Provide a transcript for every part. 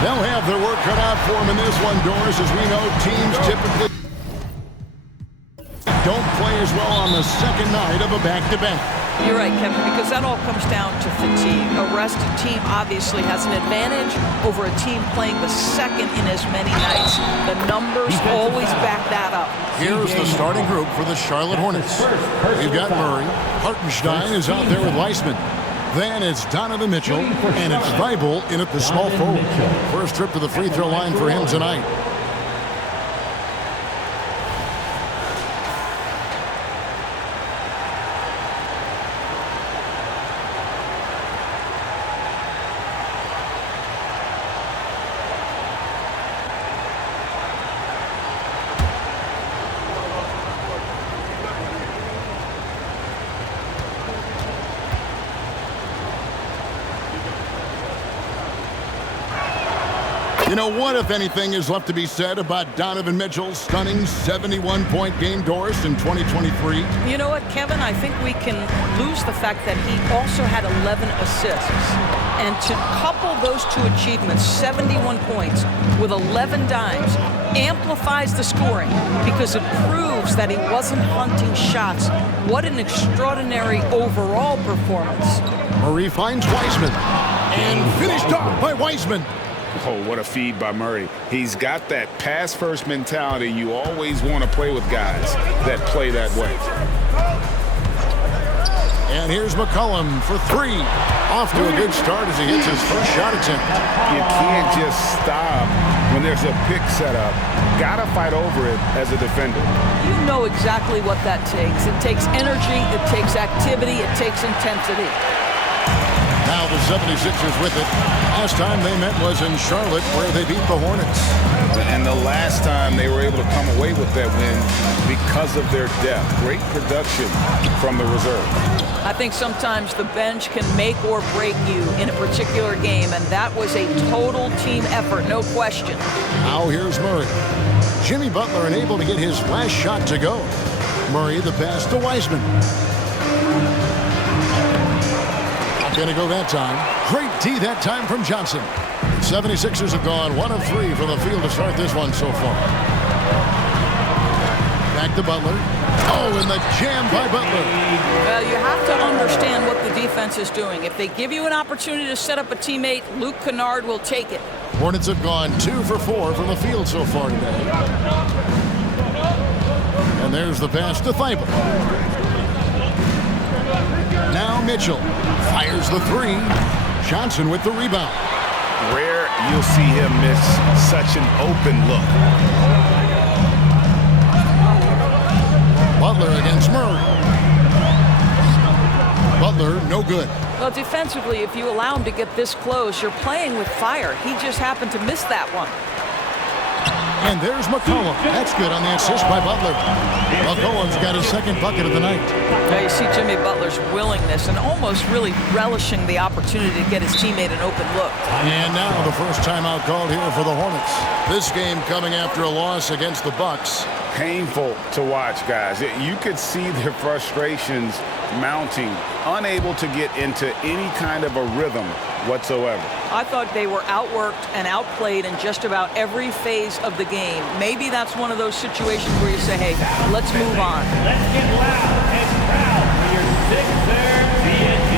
They'll have their work cut out for them in this one, Doris. As we know, teams typically don't play as well on the second night of a back-to-back. You're right, Kevin, because that all comes down to fatigue. A rested team obviously has an advantage over a team playing the second in as many nights. The numbers always back that up. Here's the starting group for the Charlotte Hornets. We've got Murray. Hartenstein is out there with Weissman. Then it's Donovan Mitchell, and it's Weibel in at the small forward. First trip to the free throw line for him tonight. You know, what, if anything, is left to be said about Donovan Mitchell's stunning 71-point game, Doris, in 2023? You know what, Kevin? I think we can lose the fact that he also had 11 assists. And to couple those two achievements, 71 points with 11 dimes, amplifies the scoring because it proves that he wasn't hunting shots. What an extraordinary overall performance. Murray finds Weissman. And finished off by Weissman. Oh, what a feed by Murray. He's got that pass-first mentality. You always want to play with guys that play that way. And here's McCollum for three. Off to a good start as he hits his first shot attempt. You can't just stop when there's a pick set up. Got to fight over it as a defender. You know exactly what that takes. It takes energy, it takes activity, it takes intensity. Now the 76ers with it. Last time they met was in Charlotte, where they beat the Hornets. And the last time they were able to come away with that win because of their depth. Great production from the reserve. I think sometimes the bench can make or break you in a particular game, and that was a total team effort, no question. Now here's Murray. Jimmy Butler unable to get his last shot to go. Murray the pass to Weissman. Gonna go that time. Great D that time from Johnson. 76ers have gone 1 of 3 from the field to start this one so far. Back to Butler. Oh, and the jam by Butler. Well, you have to understand what the defense is doing. If they give you an opportunity to set up a teammate, Luke Kennard will take it. Hornets have gone 2 for 4 from the field so far today. And there's the pass to Thibault. Now Mitchell fires the three. Johnson with the rebound. Rare you'll see him miss such an open look. Butler against Murray. Butler, no good. Well, defensively, if you allow him to get this close, you're playing with fire. He just happened to miss that one. And there's McCollum. That's good on the assist by Butler. McCollum's got his second bucket of the night. Now you see Jimmy Butler's willingness and almost really relishing the opportunity to get his teammate an open look. And now the first timeout called here for the Hornets. This game coming after a loss against the Bucks. Painful to watch, guys. You could see their frustrations mounting, unable to get into any kind of a rhythm whatsoever. I thought they were outworked and outplayed in just about every phase of the game. Maybe that's one of those situations where you say, hey, let's move on. Let's get loud and proud for your Sixer TNT.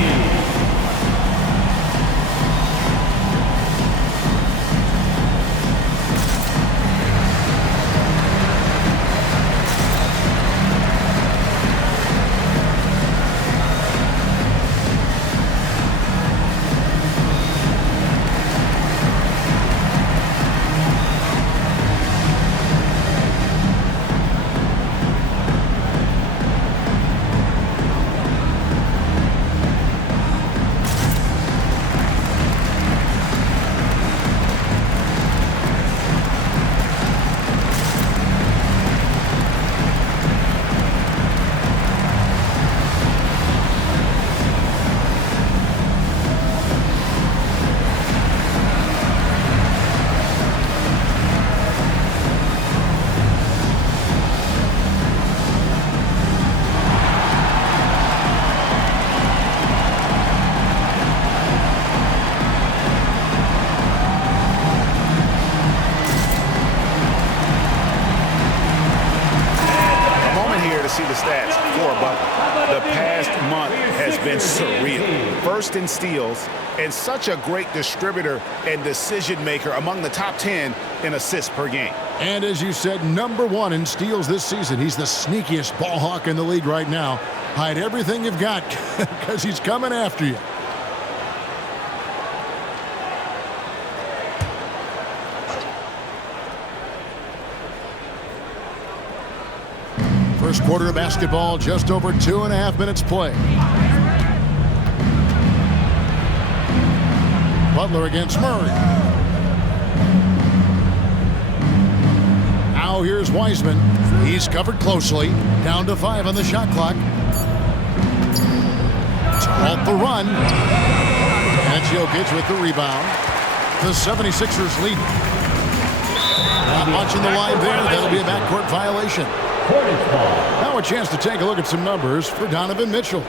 see the stats for Butler. The past month has been surreal. First in steals and such a great distributor and decision maker among the top 10 in assists per game. And as you said, #1 in steals this season. He's the sneakiest ball hawk in the league right now. Hide everything you've got because he's coming after you. First quarter of basketball, just over 2.5 minutes play. Butler against Murray. Now here's Wiseman. He's covered closely. Down to 5 on the shot clock. Off the run. That's Jokic with the rebound. The 76ers lead. Not much in the line there. That'll be a backcourt violation. Now a chance to take a look at some numbers for Donovan Mitchell.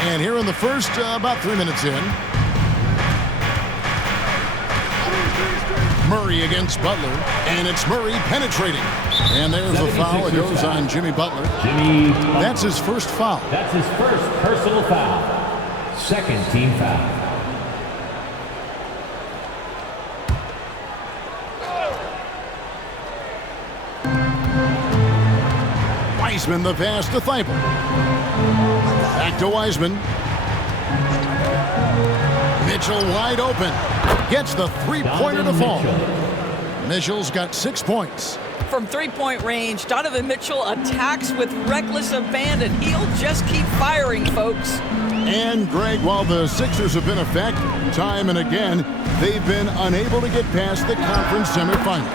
And here in the first, about 3 minutes in. Murray against Butler, and it's Murray penetrating. And there's a foul. It goes on Jimmy Butler. That's his first foul. That's his first personal foul. Second team foul. Wiseman the pass to Thibault. Back to Wiseman. Mitchell wide open. Gets the three-pointer to fall. Mitchell's got 6 points. From three-point range, Donovan Mitchell attacks with reckless abandon. He'll just keep firing, folks. And, Greg, while the Sixers have been effective time and again, they've been unable to get past the conference semifinals.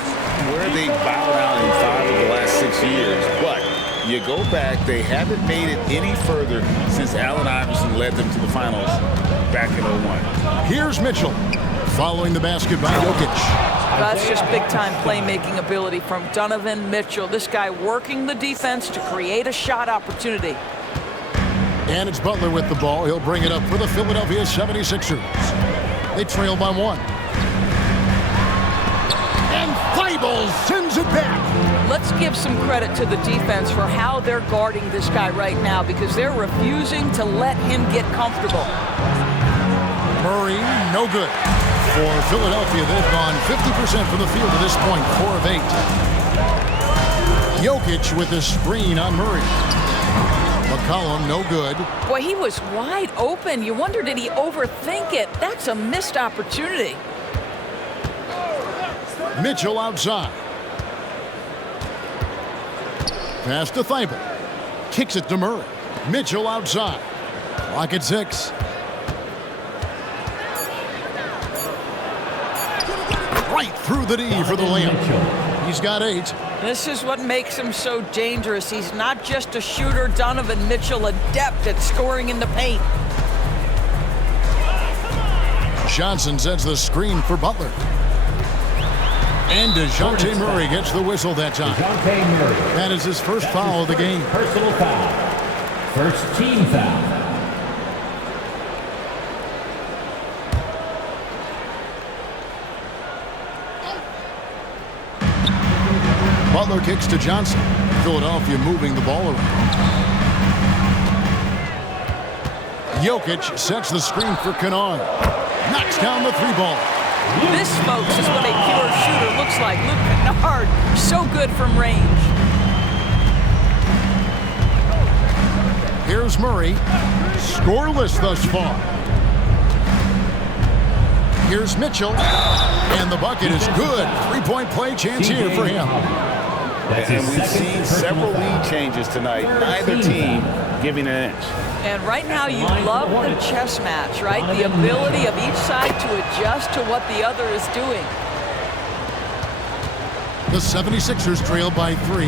Where they bowed out in 5 of the last 6 years, but you go back, they haven't made it any further since Allen Iverson led them to the finals back in 01. Here's Mitchell following the basket by Jokic. That's just big-time playmaking ability from Donovan Mitchell. This guy working the defense to create a shot opportunity. And it's Butler with the ball. He'll bring it up for the Philadelphia 76ers. They trail by 1. And Thibault sends it back. Let's give some credit to the defense for how they're guarding this guy right now because they're refusing to let him get comfortable. Murray, no good. For Philadelphia, they've gone 50% from the field to this point, 4 of 8. Jokic with the screen on Murray. McCollum, no good. Boy, he was wide open. You wonder, did he overthink it? That's a missed opportunity. Mitchell outside. Pass to Thibault. Kicks it to Murray. Mitchell outside. Clock at 6. Right through the D for the layup. He's got 8. This is what makes him so dangerous. He's not just a shooter. Donovan Mitchell, adept at scoring in the paint. Johnson sets the screen for Butler. And DeJounte Murray gets the whistle that time. DeJounte Murray. That is his first foul of the game. Personal foul. First team foul. Butler kicks to Johnson. Philadelphia moving the ball around. Jokic sets the screen for Kennard. Knocks down the 3-ball. This, folks, is what a pure shooter looks like. Luke Kennard, so good from range. Here's Murray. Scoreless thus far. Here's Mitchell. And the bucket is good. 3-point play chance here for him. And we've seen several lead changes tonight. Neither team giving an inch. And right now you love the chess match, right? The ability of each side to adjust to what the other is doing. The 76ers trail by 3.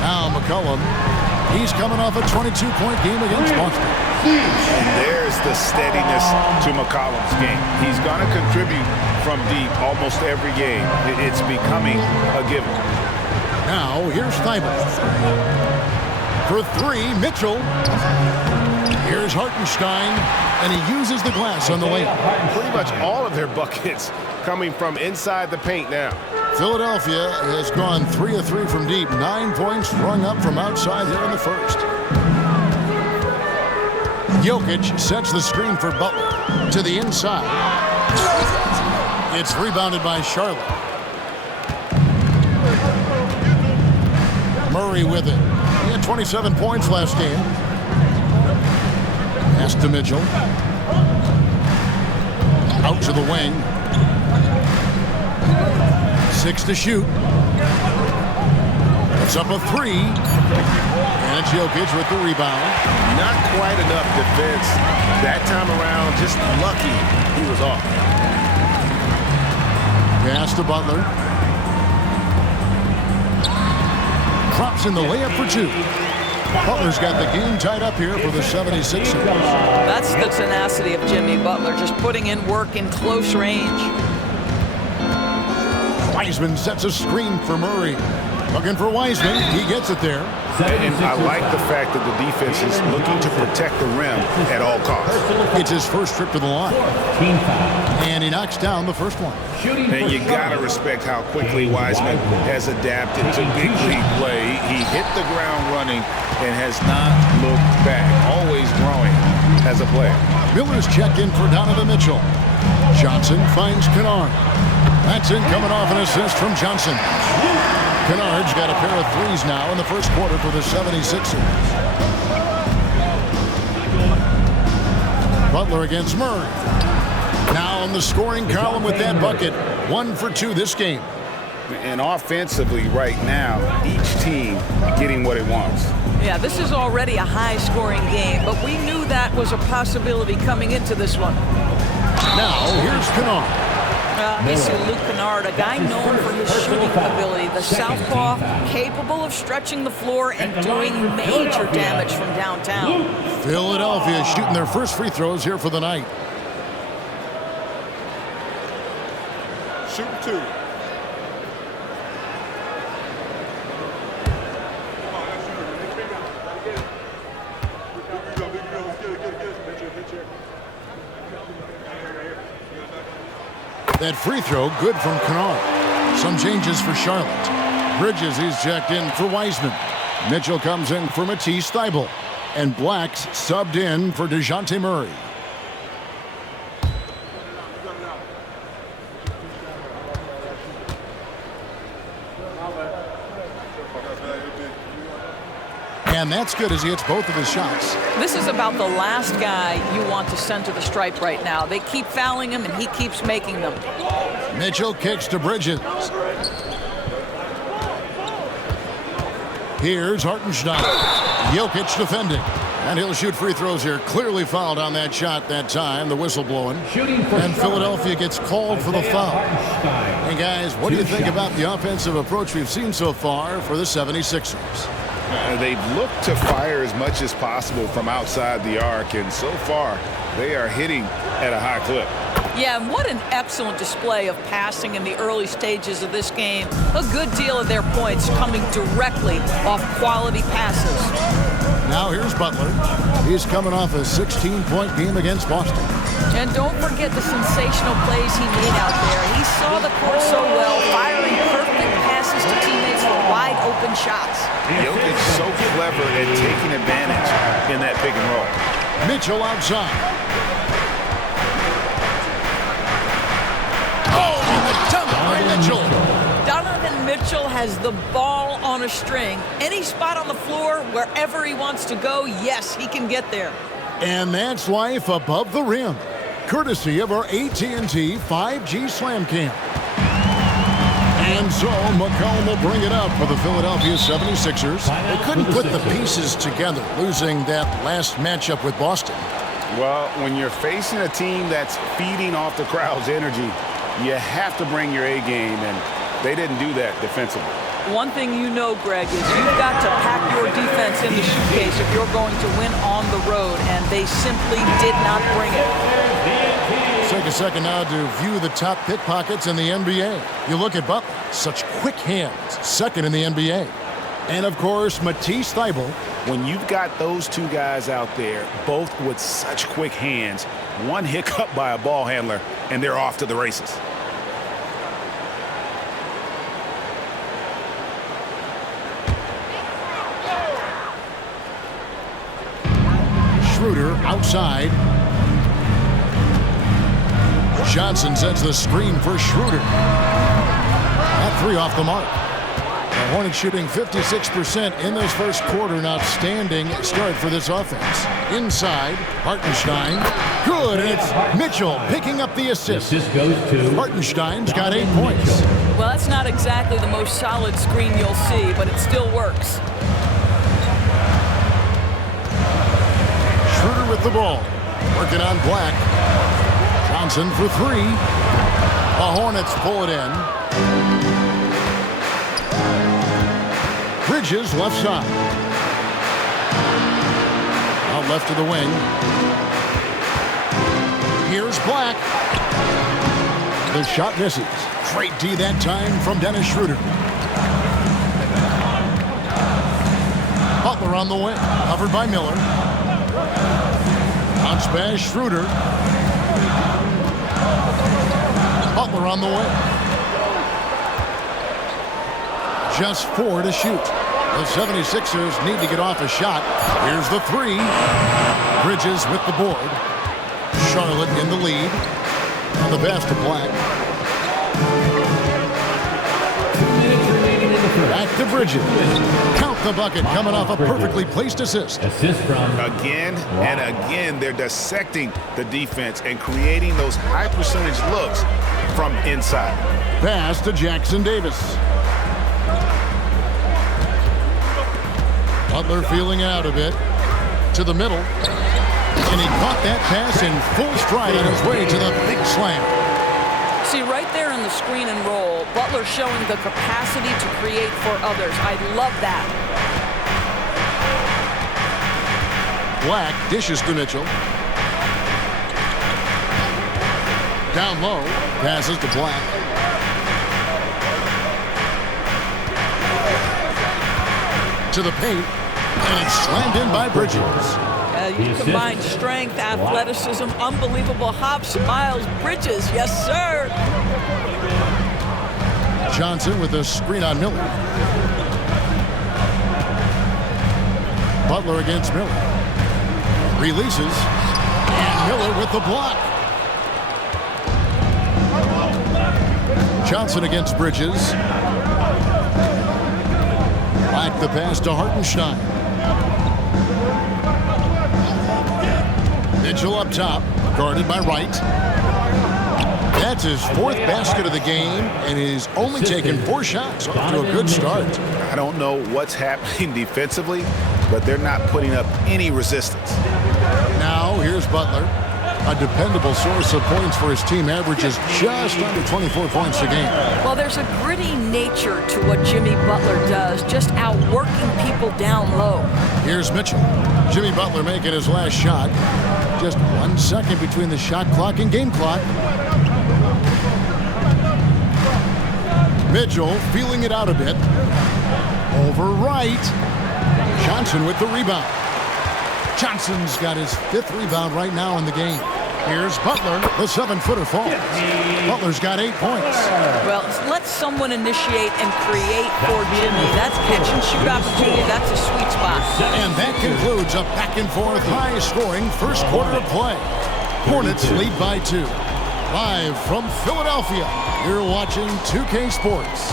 Now McCollum. He's coming off a 22-point game against Boston. And there's the steadiness to McCollum's game. He's going to contribute from deep almost every game. It's becoming a given. Now, here's Thibault. For 3, Mitchell. Here's Hartenstein. And he uses the glass on the layup. Pretty much all of their buckets coming from inside the paint now. Philadelphia has gone 3 of 3 from deep. 9 points rung up from outside here in the first. Jokic sets the screen for Butler to the inside. It's rebounded by Charlotte. Murray with it. He had 27 points last game. Pass to Mitchell. Out to the wing. 6 to shoot. Puts up a 3. And it's Jokic with the rebound. Not quite enough defense that time around. Just lucky he was off. Pass to Butler. Drops in the layup for 2. Butler's got the game tied up here for the 76ers. That's the tenacity of Jimmy Butler, just putting in work in close range. Wiseman sets a screen for Murray. Looking for Wiseman. He gets it there. And I like the fact that the defense is looking to protect the rim at all costs. It's his first trip to the line. And he knocks down the first one. And you got to respect how quickly Wiseman has adapted to big league play. He hit the ground running and has not looked back. Always growing as a player. Miller's checked in for Donovan Mitchell. Johnson finds Kennard. That's in coming off an assist from Johnson. Kennard's got a pair of threes now in the first quarter for the 76ers. Butler against Murray. Now in the scoring column with that bucket. 1 for 2 this game. And offensively right now, each team getting what it wants. Yeah, this is already a high-scoring game, but we knew that was a possibility coming into this one. Now here's Kennard. Luke Kennard, a guy known for his shooting ability. The southpaw, capable of stretching the floor and doing major damage from downtown. Philadelphia shooting their first free throws here for the night. Shoot 2. That free throw good from Kennard. Some changes for Charlotte. Bridges, he's checked in for Wiseman. Mitchell comes in for Matisse Thybulle. And Black's subbed in for DeJounte Murray. And that's good as he hits both of his shots. This is about the last guy you want to send to the stripe right now. They keep fouling him, and he keeps making them. Mitchell kicks to Bridges. Here's Hartenstein. Jokic defending. And he'll shoot free throws here. Clearly fouled on that shot that time. The whistle blowing. And Philadelphia gets called for the foul. Hey, guys, what do you think about the offensive approach we've seen so far for the 76ers? They've looked to fire as much as possible from outside the arc, and so far they are hitting at a high clip. Yeah, and what an excellent display of passing in the early stages of this game. A good deal of their points coming directly off quality passes. Now here's Butler. He's coming off a 16-point game against Boston. And don't forget the sensational plays he made out there. He saw the court so well, firing perfect passes to teammates for wide-open shots. Jokic so clever at taking advantage in that pick and roll. Mitchell outside. Mitchell. Donovan Mitchell has the ball on a string. Any spot on the floor, wherever he wants to go, yes, he can get there. And that's life above the rim, courtesy of our AT&T 5G Slam Cam. And so McCollum will bring it up for the Philadelphia 76ers. They couldn't put the pieces together, losing that last matchup with Boston. Well, when you're facing a team that's feeding off the crowd's energy, you have to bring your A game, and they didn't do that defensively. One thing you know, Greg, is you've got to pack your defense in the suitcase if you're going to win on the road, and they simply did not bring it. Take a second now to view the top pickpockets in the NBA. You look at Butler, such quick hands, second in the NBA. And, of course, Matisse Thybulle. When you've got those two guys out there, both with such quick hands, one hiccup by a ball handler, and they're off to the races. Schroeder outside. Johnson sets the screen for Schroeder. That three off the mark. The Hornets shooting 56% in this first quarter. An outstanding start for this offense. Inside, Hartenstein. Good, and it's Mitchell picking up the assist. This goes to Hartenstein's got 8 points. Well, that's not exactly the most solid screen you'll see, but it still works. Schroeder with the ball. Working on Black. Johnson for three. The Hornets pull it in. Bridges left side. Out left to the wing. Here's Black. The shot misses. Great D that time from Dennis Schroeder. Butler on the wing. Covered by Miller. Bounce pass Schroeder. Butler on the wing. Just 4 to shoot. The 76ers need to get off a shot. Here's the three. Bridges with the board. Charlotte in the lead. On the pass to Black. 2 minutes remaining in the first. Back to Bridges. Count the bucket coming off a perfectly placed assist. Assist from Again and again, they're dissecting the defense and creating those high percentage looks from inside. Pass to Jackson Davis. Butler feeling out a bit. To the middle. And he caught that pass in full stride on his way to the big slam. See, right there in the screen and roll, Butler showing the capacity to create for others. I love that. Black dishes to Mitchell. Down low. Passes to Black. To the paint. And it's slammed in by Bridges. You combine strength, athleticism, unbelievable hops, Miles Bridges. Yes, sir. Johnson with a screen on Miller. Butler against Miller. Releases. And Miller with the block. Johnson against Bridges. Black the pass to Hartenstein. Mitchell up top, guarded by Wright. That's his 4th basket of the game, and he's only taken 4 shots. Off to a good start. I don't know what's happening defensively, but they're not putting up any resistance. Now here's Butler. A dependable source of points for his team, averages just under 24 points a game. Well, there's a gritty nature to what Jimmy Butler does, just outworking people down low. Here's Mitchell. Jimmy Butler making his last shot. Just 1 second between the shot clock and game clock. Mitchell feeling it out a bit. Over Wright. Johnson with the rebound. Johnson's got his 5th rebound right now in the game. Here's Butler. The 7-footer falls. Butler's got 8 points. Well, let someone initiate and create for Jimmy. That's catch and shoot opportunity. That's a sweet spot. And that concludes a back-and-forth, high-scoring first quarter of play. Hornets lead by 2. Live from Philadelphia, you're watching 2K Sports.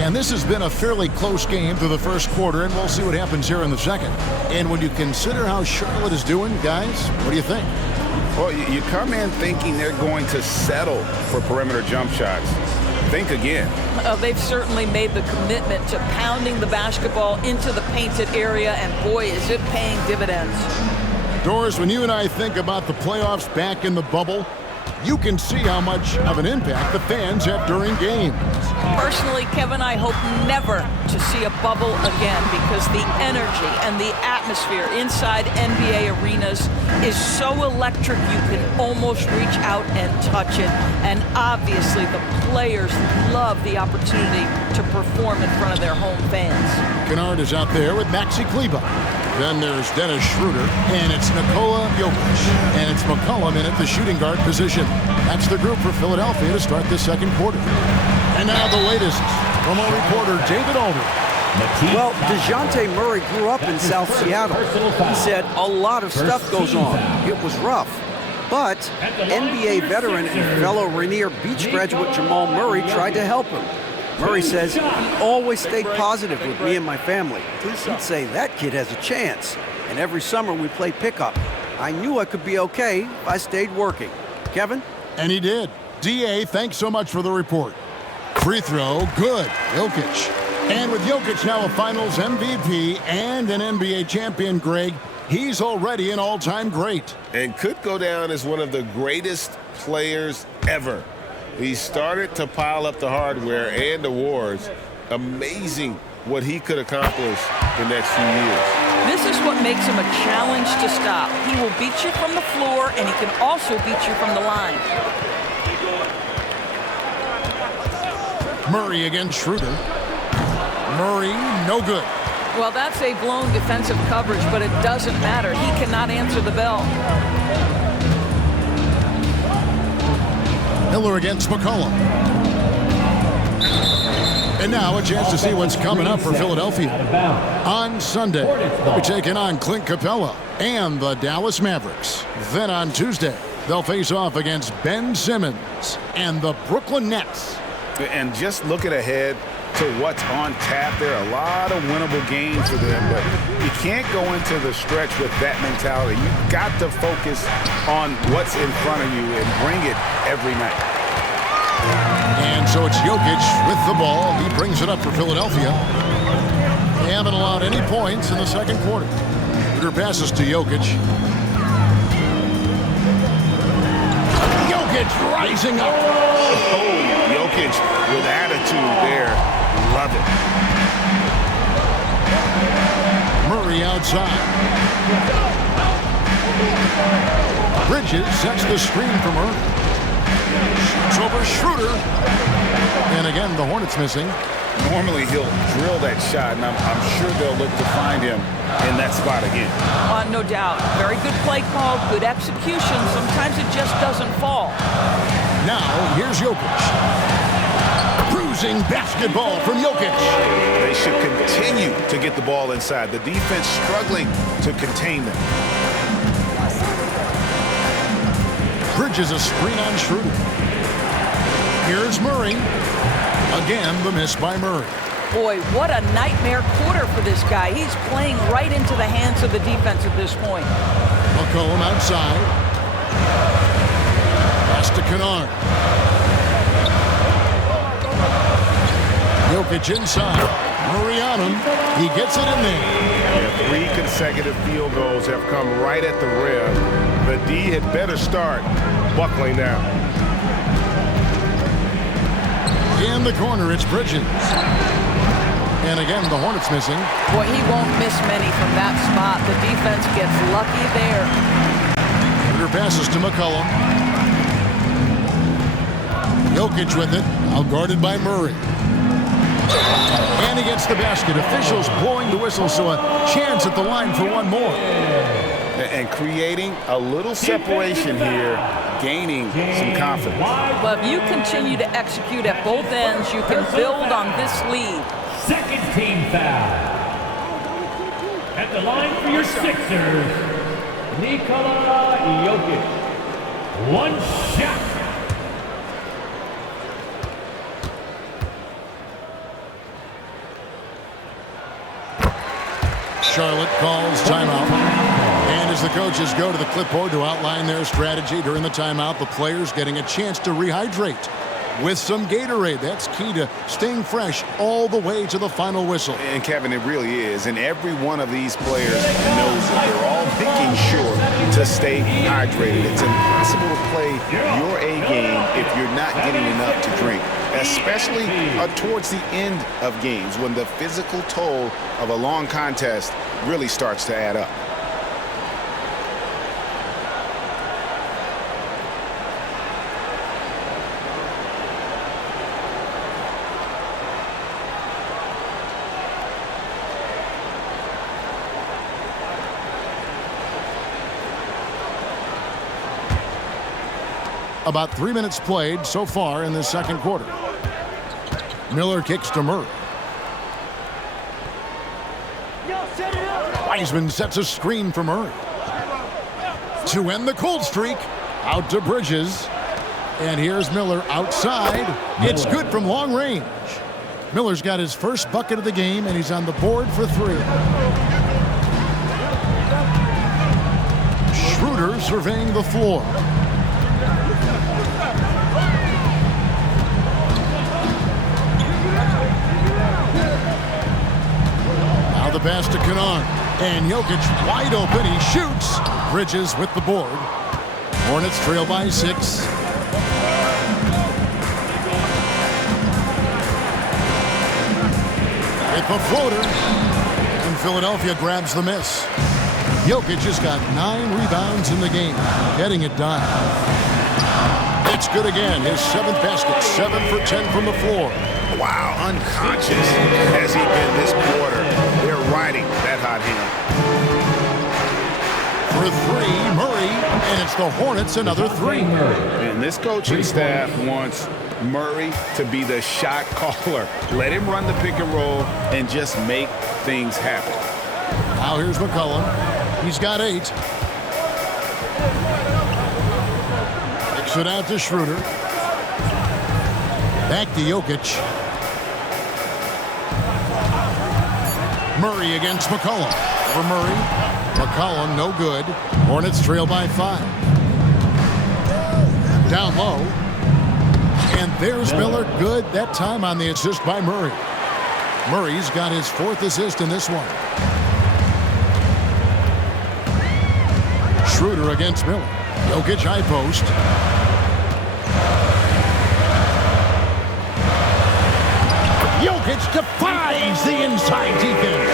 And this has been a fairly close game through the first quarter, and we'll see what happens here in the second. And when you consider how Charlotte is doing, guys, what do you think? Well, you come in thinking they're going to settle for perimeter jump shots. Think again. They've certainly made the commitment to pounding the basketball into the painted area, and boy, is it paying dividends. Doris, when you and I think about the playoffs back in the bubble, you can see how much of an impact the fans have during games. Personally, Kevin, I hope never to see a bubble again because the energy and the atmosphere inside NBA arenas is so electric you can almost reach out and touch it. And obviously, the players love the opportunity to perform in front of their home fans. Kennard is out there with Maxi Kleber. Then there's Dennis Schroeder, and it's Nikola Jokic, and it's McCollum in at the shooting guard position. That's the group for Philadelphia to start the second quarter. And now the latest from our reporter, David Alder. Well, DeJounte Murray grew up in South Seattle. He said a lot of stuff goes on. It was rough. But NBA veteran and fellow Rainier Beach graduate Jamal Murray tried to help him. Murray says he always stayed positive with me and my family. He'd say that kid has a chance. And every summer we play pickup. I knew I could be okay if I stayed working. Kevin? And he did. DA, thanks so much for the report. Free throw, good. Jokic. And with Jokic now a Finals MVP and an NBA champion, Greg, he's already an all-time great. And could go down as one of the greatest players ever. He started to pile up the hardware and awards. Amazing what he could accomplish in the next few years. This is what makes him a challenge to stop. He will beat you from the floor, and he can also beat you from the line. Murray against Schroeder. Murray, no good. Well, that's a blown defensive coverage, but it doesn't matter. He cannot answer the bell. Miller against McCollum. And now a chance to see what's coming up for Philadelphia. On Sunday, they'll be taking on Clint Capella and the Dallas Mavericks. Then on Tuesday, they'll face off against Ben Simmons and the Brooklyn Nets. And just looking ahead to what's on tap, there are a lot of winnable games for them, but you can't go into the stretch with that mentality. You've got to focus on what's in front of you and bring it every night. And so it's Jokic with the ball. He brings it up for Philadelphia. They haven't allowed any points in the second quarter. Shooter passes to Jokic. Jokic rising up. Oh, Jokic with attitude there. Love it. Murray outside. Bridges sets the screen for Murray. Shoots over Schroeder. And again, the Hornets missing. Normally he'll drill that shot, and I'm sure they'll look to find him in that spot again. No doubt. Very good play call, good execution. Sometimes it just doesn't fall. Now, here's Jokic. Bruising basketball from Jokic. They should continue to get the ball inside. The defense struggling to contain them. Bridges a screen on Schroeder. Here's Murray. Again, the miss by Murray. Boy, what a nightmare quarter for this guy. He's playing right into the hands of the defense at this point. McCollum outside. Pass to Kennard. Jokic inside. Murray on him. He gets it in there. Yeah, 3 consecutive field goals have come right at the rim. The D had better start buckling down. In the corner, it's Bridges. And again, the Hornets missing. Boy, he won't miss many from that spot. The defense gets lucky there. Shooter passes to McCollum. Jokic with it, out guarded by Murray. And he gets the basket. Officials blowing the whistle, so a chance at the line for one more. And creating a little separation here, gaining some confidence. But if you continue to execute at both ends, you can build on this lead. Second team foul. At the line for your Sixers, Nikola Jokic. One shot. Charlotte calls timeout. And As the coaches go to the clipboard to outline their strategy during the timeout, the players getting a chance to rehydrate with some Gatorade. That's key to staying fresh all the way to the final whistle. And Kevin, it really is. And every one of these players knows that they're all making sure to stay hydrated. It's impossible to play your A game if you're not getting enough to drink, especially towards the end of games when the physical toll of a long contest really starts to add up. About 3 minutes played so far in the second quarter. Miller kicks to Murray. Wiseman sets a screen for Murray. To end the cold streak, out to Bridges. And here's Miller outside. It's good from long range. Miller's got his first bucket of the game, and he's on the board for 3. Schroeder surveying the floor. Now the pass to Kanan. And Jokic wide open. He shoots. Bridges with the board. Hornets trail by 6. With the floater. And Philadelphia grabs the miss. Jokic has got 9 rebounds in the game. Getting it done. It's good again. His 7th basket. 7 for 10 from the floor. Wow, unconscious has he been this quarter. They're riding that hot hand. For 3, Murray, and it's the Hornets another 3. And this coaching staff wants Murray to be the shot caller. Let him run the pick and roll and just make things happen. Now here's McCollum. He's got 8. Kicks it out to Schroeder. Back to Jokic. Murray against McCollum. For Murray. McCollum, no good. Hornets trail by 5. Down low. And there's Miller. Good that time on the assist by Murray. Murray's got his 4th assist in this one. Schroeder against Miller. Jokic high post. Jokic defies the inside defense.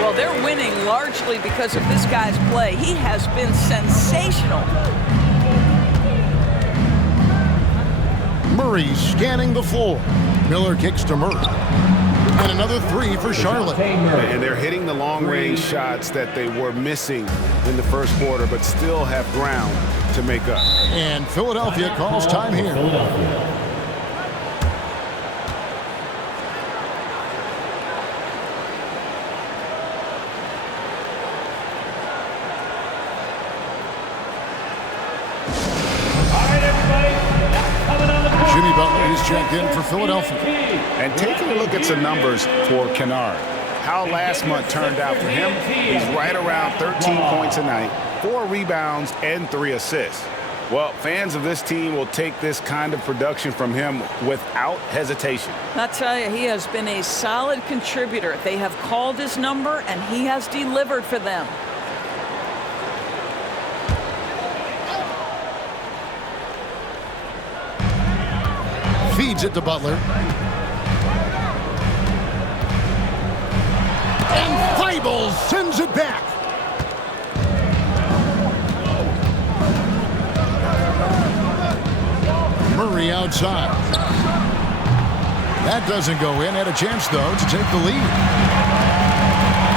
Well, they're winning largely because of this guy's play. He has been sensational. Murray scanning the floor. Miller kicks to Murray. And another 3 for Charlotte. And they're hitting the long-range shots that they were missing in the first quarter, but still have ground to make up. And Philadelphia calls time here. Jimmy Butler is checked in for Philadelphia. And taking a look at some numbers for Kennard. How last month turned out for him, he's right around 13 points a night, 4 rebounds, and 3 assists. Well, fans of this team will take this kind of production from him without hesitation. I'll tell you, he has been a solid contributor. They have called his number, and he has delivered for them. Feeds it to Butler. And Thibault sends it back. Murray outside. That doesn't go in. Had a chance, though, to take the lead.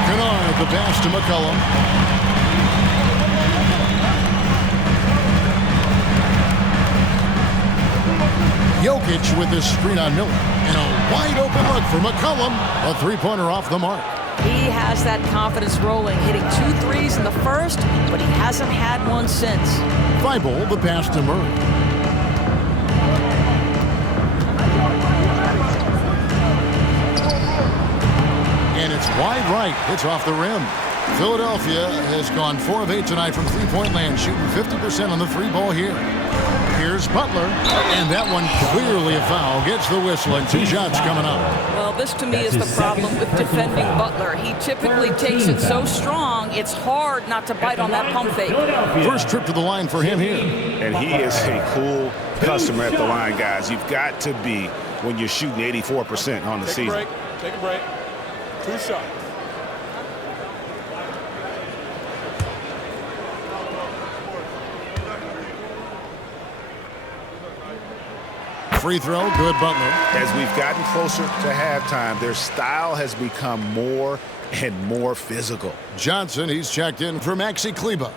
Kennard, the pass to McCollum. Jokic with this screen on Miller. And a wide open look for McCollum. A 3-pointer off the mark. He has that confidence rolling, hitting 2 threes in the first, but he hasn't had one since. Thibault, the pass to Murray. And it's wide right. It's off the rim. Philadelphia has gone 4 of 8 tonight from three-point land, shooting 50% on the three ball here. Here's Butler, and that one clearly a foul. Gets the whistle, and 2 shots coming up. Well, this to me is the problem with defending Butler. He typically takes it so strong, it's hard not to bite on that pump fake. First trip to the line for him here. And he is a cool customer at the line, guys. You've got to be when you're shooting 84% on the season. Take a break. 2 shots. Free throw, good Butler. As we've gotten closer to halftime, their style has become more and more physical. Johnson, he's checked in for Maxi Kleba.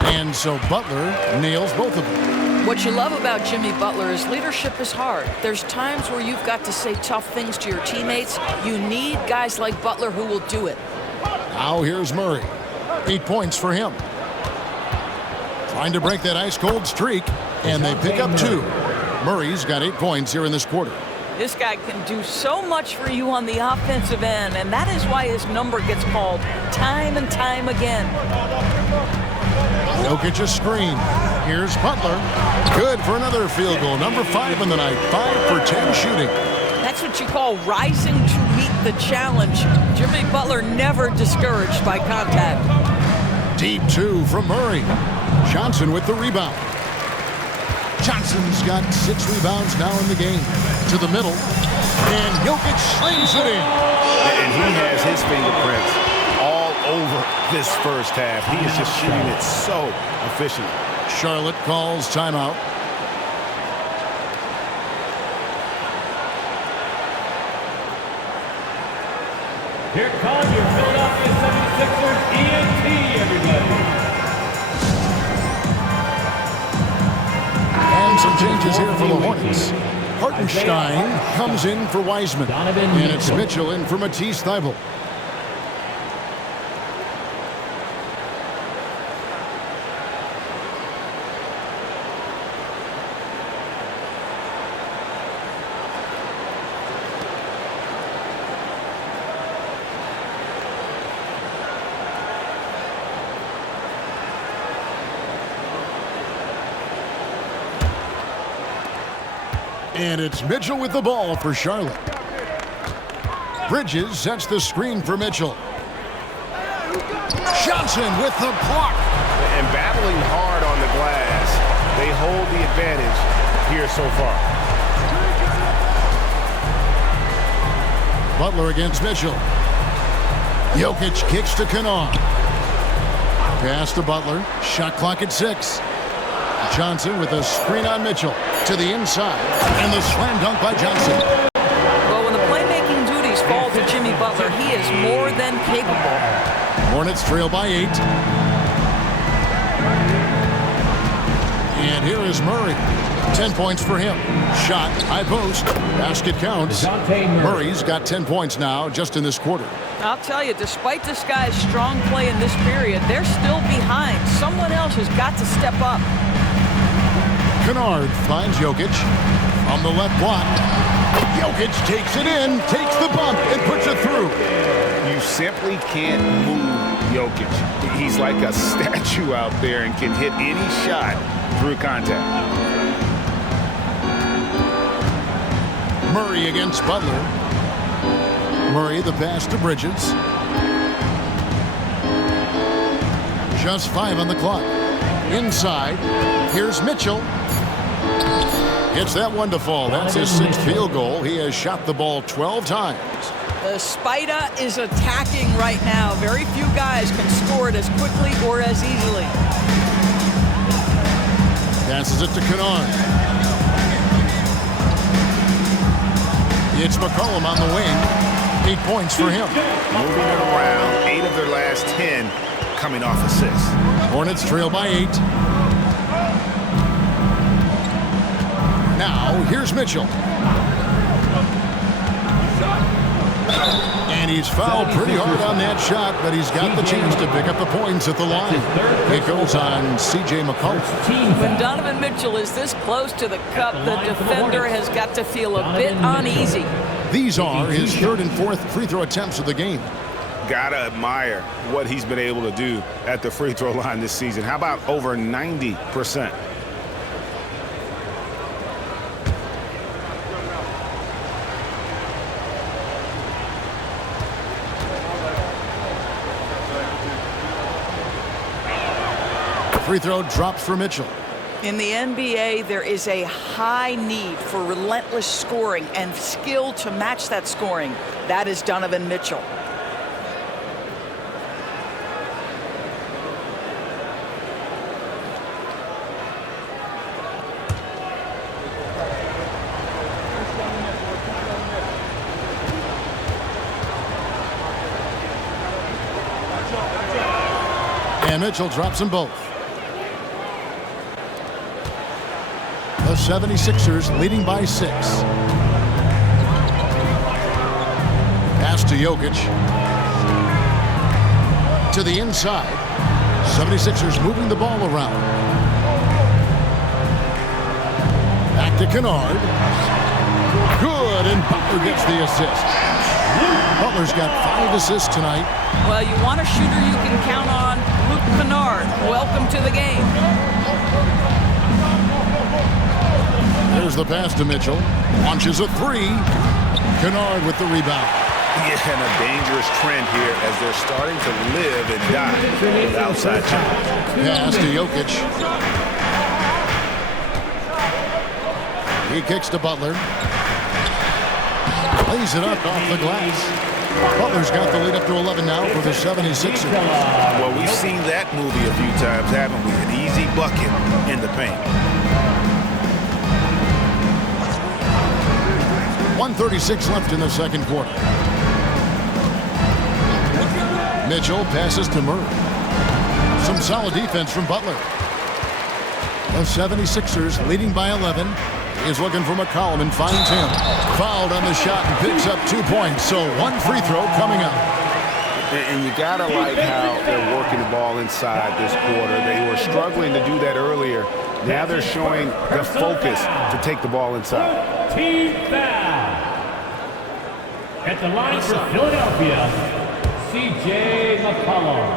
And so Butler nails both of them. What you love about Jimmy Butler is leadership is hard. There's times where you've got to say tough things to your teammates. You need guys like Butler who will do it. Now here's Murray. 8 points for him. Trying to break that ice-cold streak, and they pick up 2. Murray's got 8 points here in this quarter. This guy can do so much for you on the offensive end, and that is why his number gets called time and time again. Jokic's screen. Here's Butler. Good for another field goal. Number 5 in the night. 5 for 10 shooting. That's what you call rising to meet the challenge. Jimmy Butler never discouraged by contact. Deep 2 from Murray. Johnson with the rebound. Johnson's got 6 rebounds now in the game. To the middle. And Jokic slings it in. And he has his fingerprints all over this first half. He is just shooting it so efficiently. Charlotte calls timeout. Here comes your Philadelphia 76ers ENT, everybody. And some changes here for the Hornets. Hartenstein comes in for Wiseman. And it's Mitchell in for Matisse Thybulle. And it's Mitchell with the ball for Charlotte. Bridges sets the screen for Mitchell. Johnson with the block. And battling hard on the glass, they hold the advantage here so far. Butler against Mitchell. Jokic kicks to Kennard. Pass to Butler. Shot clock at 6. Johnson with a screen on Mitchell. To the inside. And the slam dunk by Johnson. Well, when the playmaking duties fall to Jimmy Butler, he is more than capable. Hornets trail by 8. And here is Murray. 10 points for him. Shot, high post. Basket counts. Murray's got 10 points now just in this quarter. I'll tell you, despite this guy's strong play in this period, they're still behind. Someone else has got to step up. Kennard finds Jokic on the left block. Jokic takes it in, takes the bump, and puts it through. You simply can't move Jokic. He's like a statue out there and can hit any shot through contact. Murray against Butler. Murray the pass to Bridges. Just 5 on the clock. Inside, here's Mitchell. Gets that one to fall. That's his 6th field goal. He has shot the ball 12 times. The Spider is attacking right now. Very few guys can score it as quickly or as easily. Passes it to Kennard. It's McCollum on the wing. 8 points for him. Moving it around. 8 of their last 10 coming off assists. Hornets trail by 8. Now, here's Mitchell. And And he's fouled pretty hard on that shot, but he's got the chance to pick up the points at the line. It goes on C.J. McCollum. When Donovan Mitchell is this close to the cup, the defender has got to feel a bit uneasy. These are his third and fourth free throw attempts of the game. Gotta admire what he's been able to do at the free throw line this season. How about over 90%? Free throw drops for Mitchell. In the NBA, there is a high need for relentless scoring and skill to match that scoring. That is Donovan Mitchell. And Mitchell drops them both. The 76ers leading by 6. Pass to Jokic. To the inside. 76ers moving the ball around. Back to Kennard. Good, and Butler gets the assist. Butler's got 5 assists tonight. Well, you want a shooter you can count on. Luke Kennard, welcome to the game. There's the pass to Mitchell. Launches a 3. Kennard with the rebound. Yeah, and a dangerous trend here as they're starting to live and die with outside shots. Pass to Jokic. He kicks to Butler. Lays it up off the glass. Butler's got the lead up to 11 now for the 76ers. Well, we've seen that movie a few times, haven't we? An easy bucket in the paint. 1:36 left in the second quarter. Mitchell passes to Murray. Some solid defense from Butler. The 76ers leading by 11. Is looking for McCollum and finds him. Fouled on the shot and picks up 2 points. So 1 free throw coming up. And you got to like how they're working the ball inside this quarter. They were struggling to do that earlier. Now they're showing the focus to take the ball inside. Team foul. At the line for Philadelphia, C.J. McCollum.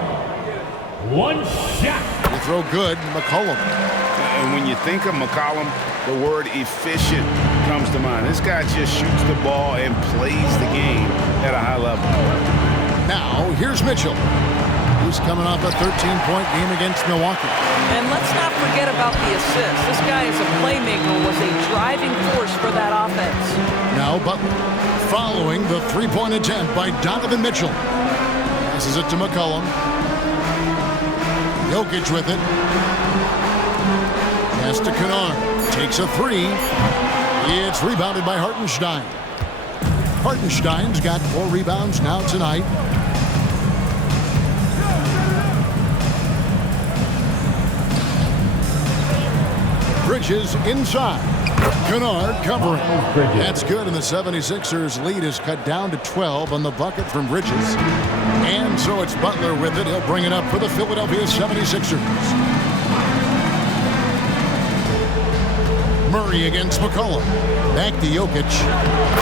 1 shot. They throw good, McCollum. And when you think of McCollum, the word efficient comes to mind. This guy just shoots the ball and plays the game at a high level. Now, here's Mitchell. He's coming off a 13-point game against Milwaukee. And let's not forget about the assist. This guy is a playmaker, was a driving force for that offense. Now Butler, following the 3-point attempt by Donovan Mitchell. Passes it to McCollum. Jokic with it. Pass to Kennard. Takes a 3. It's rebounded by Hartenstein. Hartenstein's got 4 rebounds now tonight. Bridges inside. Kennard covering. That's good, and the 76ers lead is cut down to 12 on the bucket from Bridges. And so it's Butler with it. He'll bring it up for the Philadelphia 76ers. Murray against McCollum. Back to Jokic.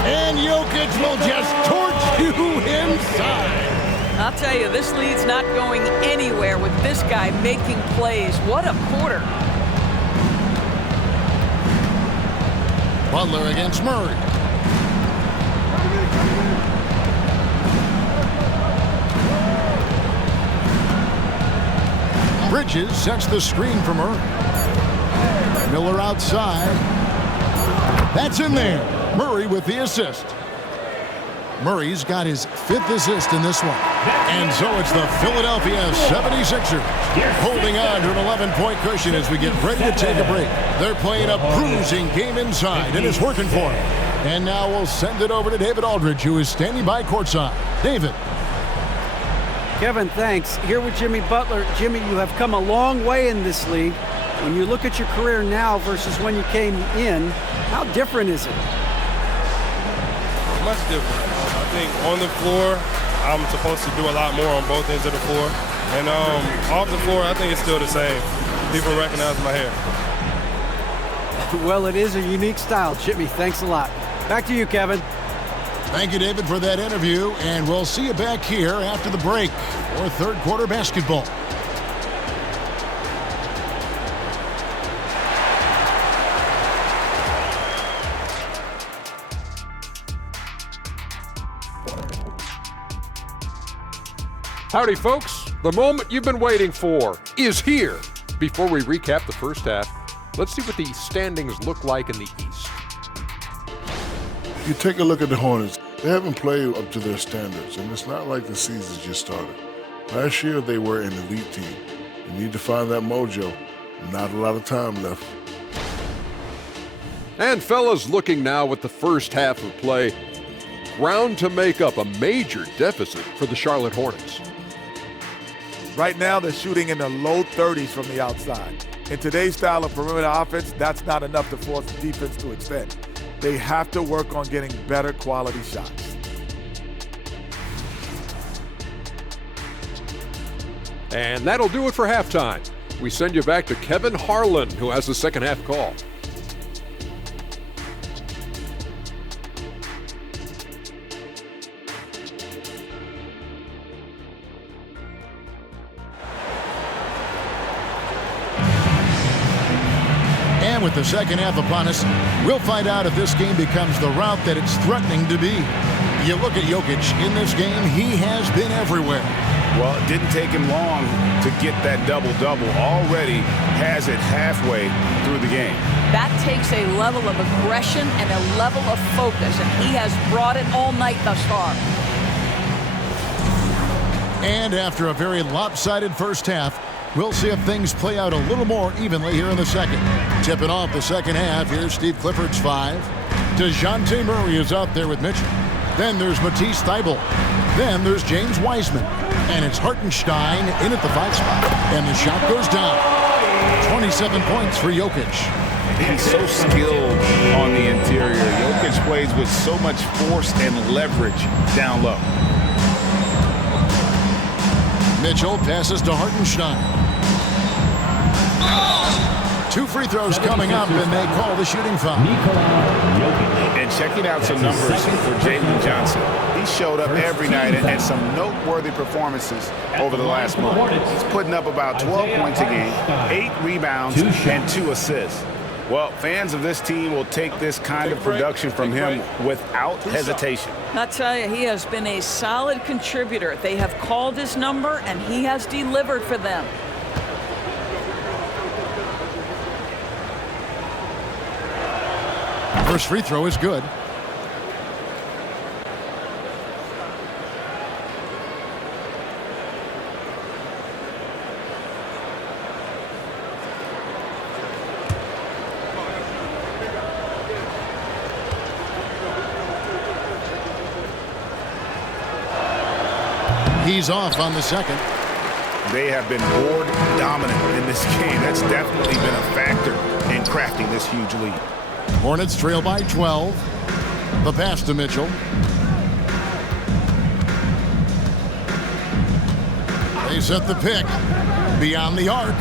And Jokic will just torch you inside. I'll tell you, this lead's not going anywhere with this guy making plays. What a quarter. Butler against Murray. Bridges sets the screen for Murray. Miller outside. That's in there. Murray with the assist. Murray's got his 5th assist in this one. And so it's the Philadelphia 76ers holding on to an 11-point cushion as we get ready to take a break. They're playing a bruising game inside, and it's working for them. And now we'll send it over to David Aldridge, who is standing by courtside. David. Kevin, thanks. Here with Jimmy Butler. Jimmy, you have come a long way in this league. When you look at your career now versus when you came in, how different is it? Much different. think on the floor, I'm supposed to do a lot more on both ends of the floor. And off the floor, I think it's still the same. People recognize my hair. Well, it is a unique style, Jimmy. Thanks a lot. Back to you, Kevin. Thank you, David, for that interview, and we'll see you back here after the break for third quarter basketball. Howdy, folks. The moment you've been waiting for is here. Before we recap the first half, let's see what the standings look like in the East. You take a look at the Hornets. They haven't played up to their standards, and it's not like the season just started. Last year, they were an elite team. You need to find that mojo. Not a lot of time left. And fellas, looking now at the first half of play, ground to make up, a major deficit for the Charlotte Hornets. Right now, they're shooting in the low 30s from the outside. In today's style of perimeter offense, that's not enough to force the defense to extend. They have to work on getting better quality shots. And that'll do it for halftime. We send you back to Kevin Harlan, who has the second half call. And with the second half upon us, we'll find out if this game becomes the route that it's threatening to be. You look at Jokic in this game, he has been everywhere. Well, it didn't take him long to get that double-double. Already has it halfway through the game. That takes a level of aggression and a level of focus, and he has brought it all night thus far. And after a very lopsided first half, we'll see if things play out a little more evenly here in the second. Tipping off the second half, here's Steve Clifford's 5. DeJounte Murray is out there with Mitchell. Then there's Matisse Thybulle. Then there's James Wiseman. And it's Hartenstein in at the 5 spot. And the shot goes down. 27 points for Jokic. He's so skilled on the interior. Jokic plays with so much force and leverage down low. Mitchell passes to Hartenstein. 2 free throws coming up, and they call the shooting foul. And checking out some numbers for Jalen Johnson. He showed up every night and had some noteworthy performances over the last month. He's putting up about 12 points a game, 8 rebounds, and 2 assists. Well, fans of this team will take this kind of production from him without hesitation. I tell you, he has been a solid contributor. They have called his number, and he has delivered for them. First free throw is good. He's off on the second. They have been board dominant in this game. That's definitely been a factor in crafting this huge lead. Hornets trail by 12. The pass to Mitchell. They set the pick. Beyond the arc.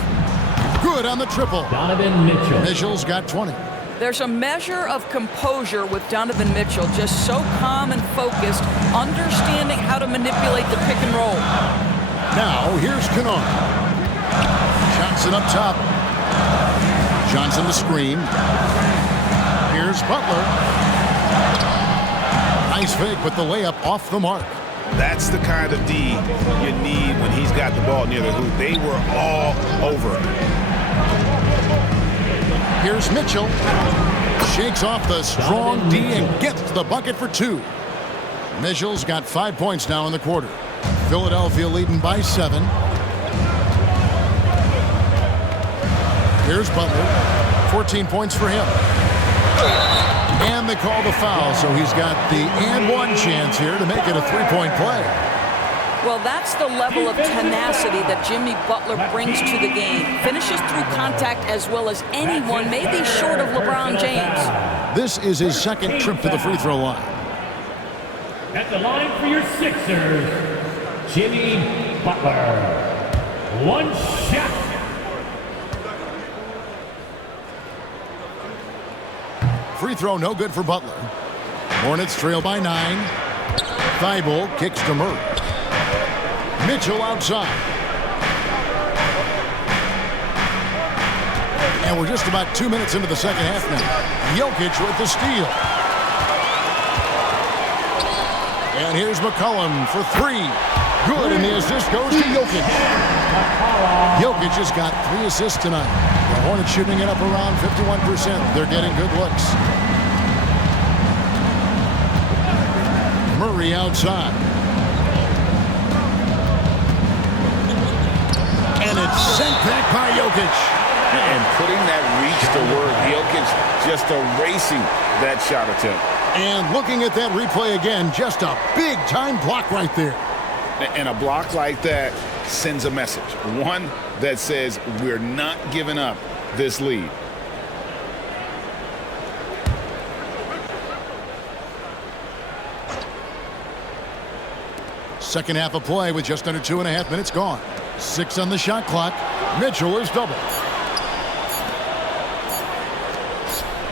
Good on the triple. Donovan Mitchell. Mitchell's got 20. There's a measure of composure with Donovan Mitchell, just so calm and focused, understanding how to manipulate the pick and roll. Now, here's Kennard. Johnson up top. Johnson the screen. Here's Butler. Nice fake, but the layup off the mark. That's the kind of D you need when he's got the ball near the hoop. They were all over him. Here's Mitchell. Shakes off the strong D and gets the bucket for 2. Mitchell's got 5 points now in the quarter. Philadelphia leading by 7. Here's Butler. 14 points for him. And they call the foul, so he's got the and one chance here to make it a 3-point play. Well, that's the level of tenacity that Jimmy Butler brings to the game. Finishes through contact as well as anyone, maybe short of LeBron James. This is his second trip to the free throw line. At the line for your Sixers, Jimmy Butler. One shot. Free throw no good for Butler. Hornets trail by 9. Thibault kicks to Murray. Mitchell outside. And we're just about 2 minutes into the second half now. Jokic with the steal. And here's McCollum for 3. Good, and the assist goes to Jokic. Jokic has got 3 assists tonight. The Hornets shooting it up around 51%. They're getting good looks. Murray outside. And it's sent back by Jokic. And putting that reach to work, Jokic just erasing that shot attempt. And looking at that replay again, just a big-time block right there. And a block like that sends a message. One that says we're not giving up this lead. Second half of play with just under 2.5 minutes gone. 6 on the shot clock. Mitchell is double.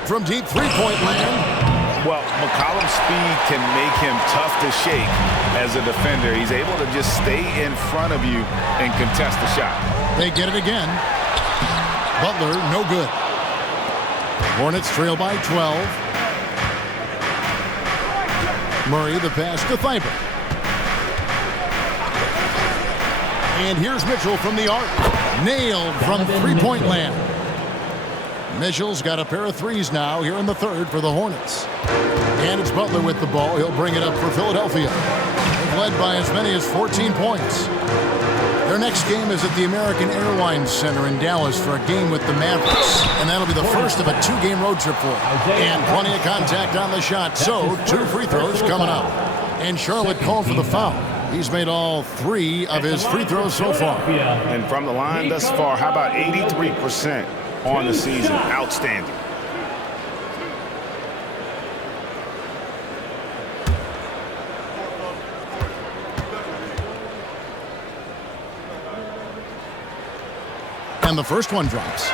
From deep three-point land. Well, McCollum's speed can make him tough to shake as a defender. He's able to just stay in front of you and contest the shot. They get it again. Butler, no good. Hornets trail by 12. Murray, the pass to Thibault. And here's Mitchell from the arc. Nailed from three-point land. Mitchell's got a pair of threes now here in the third for the Hornets. And it's Butler with the ball. He'll bring it up for Philadelphia. They've led by as many as 14 points. Their next game is at the American Airlines Center in Dallas for a game with the Mavericks. And that'll be the first of a 2-game road trip for them. And plenty of contact on the shot. So 2 free throws coming up. And Charlotte called for the foul. He's made all 3 of his free throws so far. And from the line thus far, how about 83% on the season? Outstanding. And the first one drops.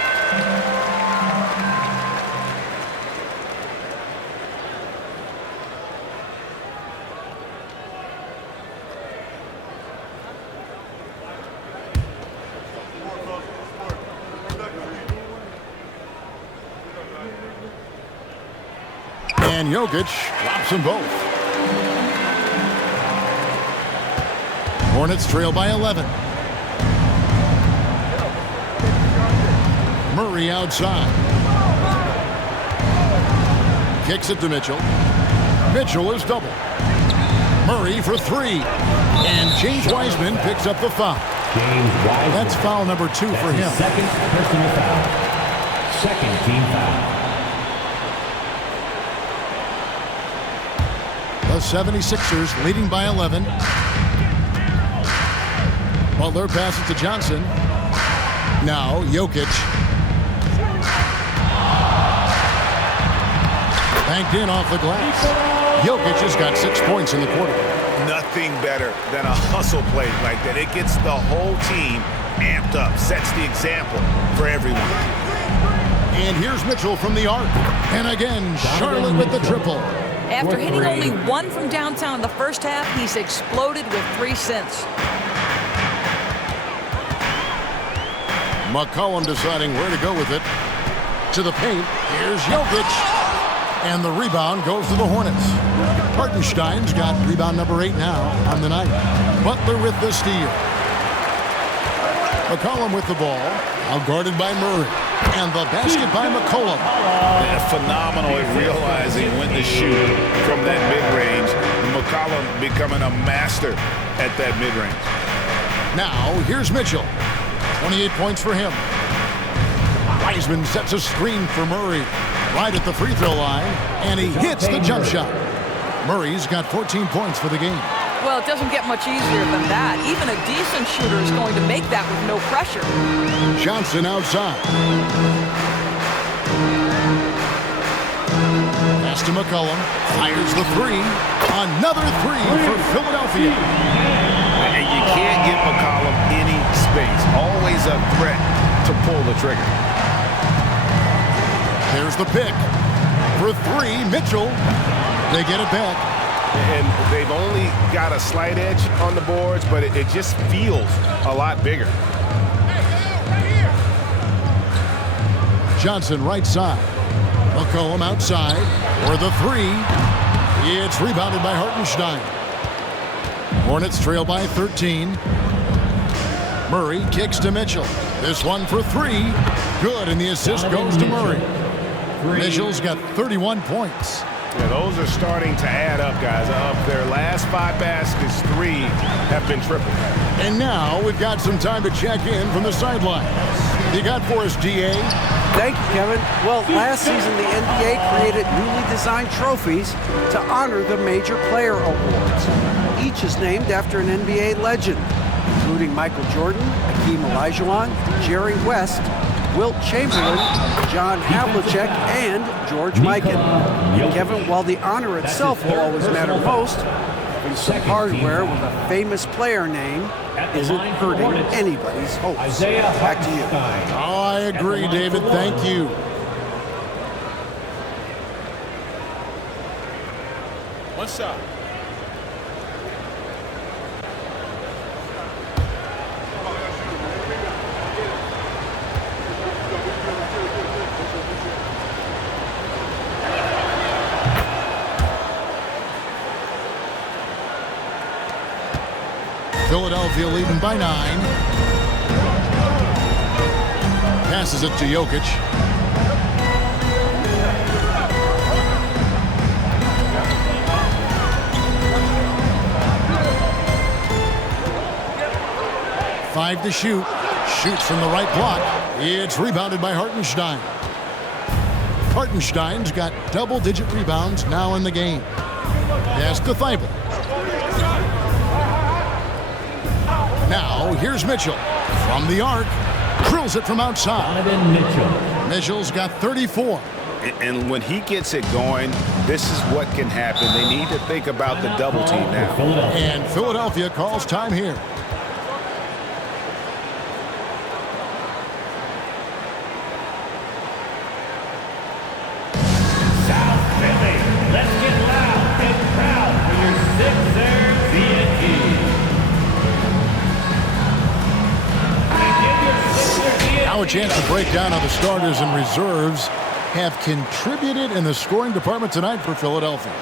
And Jokic drops them both. Hornets trail by 11. Murray outside. Kicks it to Mitchell. Mitchell is double. Murray for 3. And James Wiseman picks up the foul. That's foul number 2 for him. Second personal foul. Second team foul. The 76ers leading by 11. Butler passes to Johnson. Now Jokic. Banked in off the glass. Jokic has got 6 points in the quarter. Nothing better than a hustle play like that. It gets the whole team amped up, sets the example for everyone. And here's Mitchell from the arc. And again, Charlotte with the triple. After hitting only 1 from downtown in the first half, he's exploded with 3 since. McCollum deciding where to go with it. To the paint. Here's Jokic. And the rebound goes to the Hornets. Hartenstein's got rebound number 8 now on the night. Butler with the steal. McCollum with the ball. Outguarded by Murray. And the basket by McCollum. Phenomenal at realizing when to shoot from that mid-range. McCollum becoming a master at that mid-range. Now, here's Mitchell. 28 points for him. Wiseman sets a screen for Murray. Right at the free throw line. And he hits the jump shot. Murray's got 14 points for the game. Well, it doesn't get much easier than that. Even a decent shooter is going to make that with no pressure. Johnson outside. Pass to McCollum. Fires the 3. Another three for Philadelphia. And you can't give McCollum any space. Always a threat to pull the trigger. There's the pick. For three, Mitchell. They get it back. And they've only got a slight edge on the boards, but it just feels a lot bigger. Johnson right side. McCollum outside for the three. It's rebounded by Hartenstein. Hornets trail by 13. Murray kicks to Mitchell. This one for three. Good, and the assist goes to Murray. Mitchell's got 31 points. Yeah, those are starting to add up, guys. Of their last 5 baskets, 3 have been triple. And now we've got some time to check in from the sideline. You got for us, DA? Thank you, Kevin. Well, last season the NBA created newly designed trophies to honor the major player awards. Each is named after an NBA legend, including Michael Jordan, Hakeem Olajuwon, Jerry West, Wilt Chamberlain, John Havlicek, and George Mikan. And Kevin, while the honor itself will always matter most, having some hardware with a famous player name isn't hurting anybody's hopes. Back to you. Oh, I agree, David. Thank you. One shot. Philadelphia leading by 9. Passes it to Jokic. Five to shoot. Shoots from the right block. It's rebounded by Hartenstein. Hartenstein's got double-digit rebounds now in the game. Pass to Thibault. Now, here's Mitchell. From the arc, drills it from outside. Mitchell's got 34. And when he gets it going, this is what can happen. They need to think about the double team now. And Philadelphia calls time here. South Philly, let's get loud and proud for your Sixers TNT. Now a chance to break down how the starters and reserves have contributed in the scoring department tonight for Philadelphia.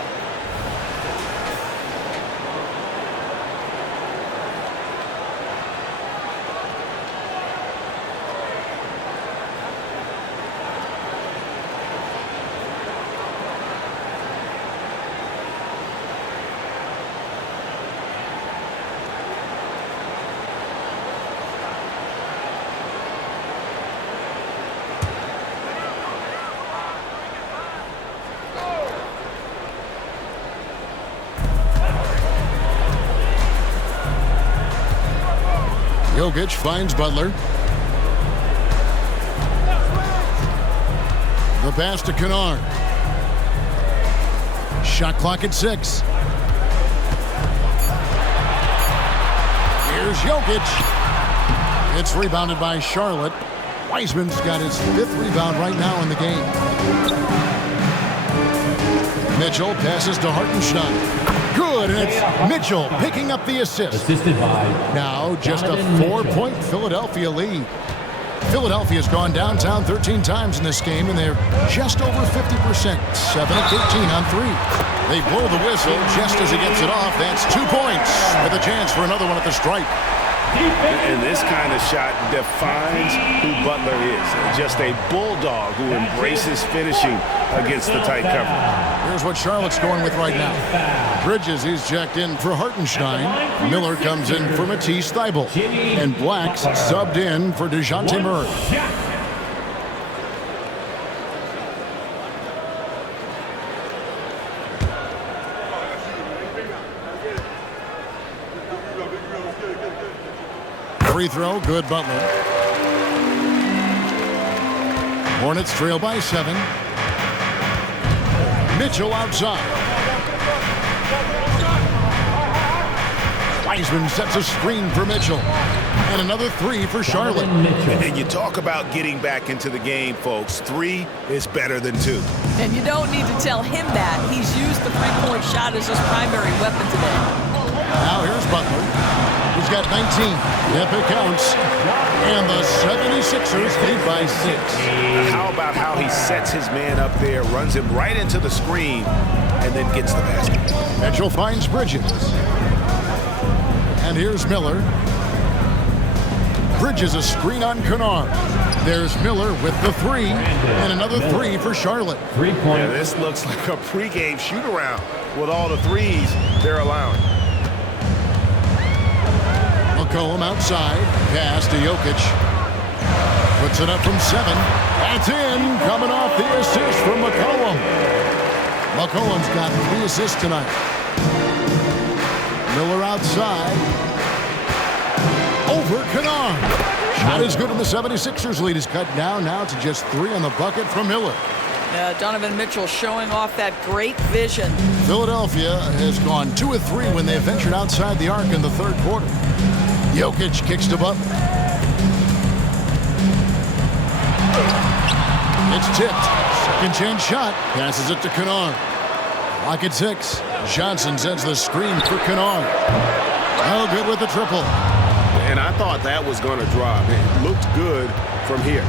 Jokic finds Butler. The pass to Kennard. Shot clock at 6. Here's Jokic. It's rebounded by Charlotte. Wiseman's got his 5th rebound right now in the game. Mitchell passes to Hartenstein. Good, and it's Mitchell picking up the assist. Assisted by Now just a 4-point Philadelphia lead. Philadelphia's gone downtown 13 times in this game, and they're just over 50%, 7 of 13 on 3. They blow the whistle just as he gets it off. That's 2 points with a chance for another one at the stripe. And this kind of shot defines who Butler is. Just a bulldog who embraces finishing against the tight cover. Here's what Charlotte's going with right now. Bridges, he's checked in for Hartenstein. Miller comes in for Matisse Thybulle. And Black's subbed in for DeJounte Murray. Free throw, good Butler. Hornets trail by 7. Mitchell outside. Wiseman sets a screen for Mitchell. And another three for Charlotte. And you talk about getting back into the game, folks. 3 is better than 2. And you don't need to tell him that. He's used the three-point shot as his primary weapon today. Now here's Butler. He's got 19. If it counts. And the 76ers lead by 6. How about how he sets his man up there, runs him right into the screen, and then gets the basket. Mitchell finds Bridges. And here's Miller. Bridges a screen on Kennard. There's Miller with the 3. And another 3 for Charlotte. 3-point. Yeah, this looks like a pregame shoot-around with all the 3s they're allowing. McCollum outside. Pass to Jokic. Puts it up from 7. That's in. Coming off the assist from McCollum. McCollum's got 3 assists tonight. Miller outside. Over Kennard. Shot is good, and the 76ers lead is cut down now to just 3 on the bucket from Miller. Donovan Mitchell showing off that great vision. Philadelphia has gone 2 of 3 when they ventured outside the arc in the third quarter. Jokic kicks to Butler. It's tipped. Second chance shot. Passes it to Kennard. Clock at 6. Johnson sends the screen for Kennard. Oh, good with the triple. And I thought that was going to drop. It looked good from here.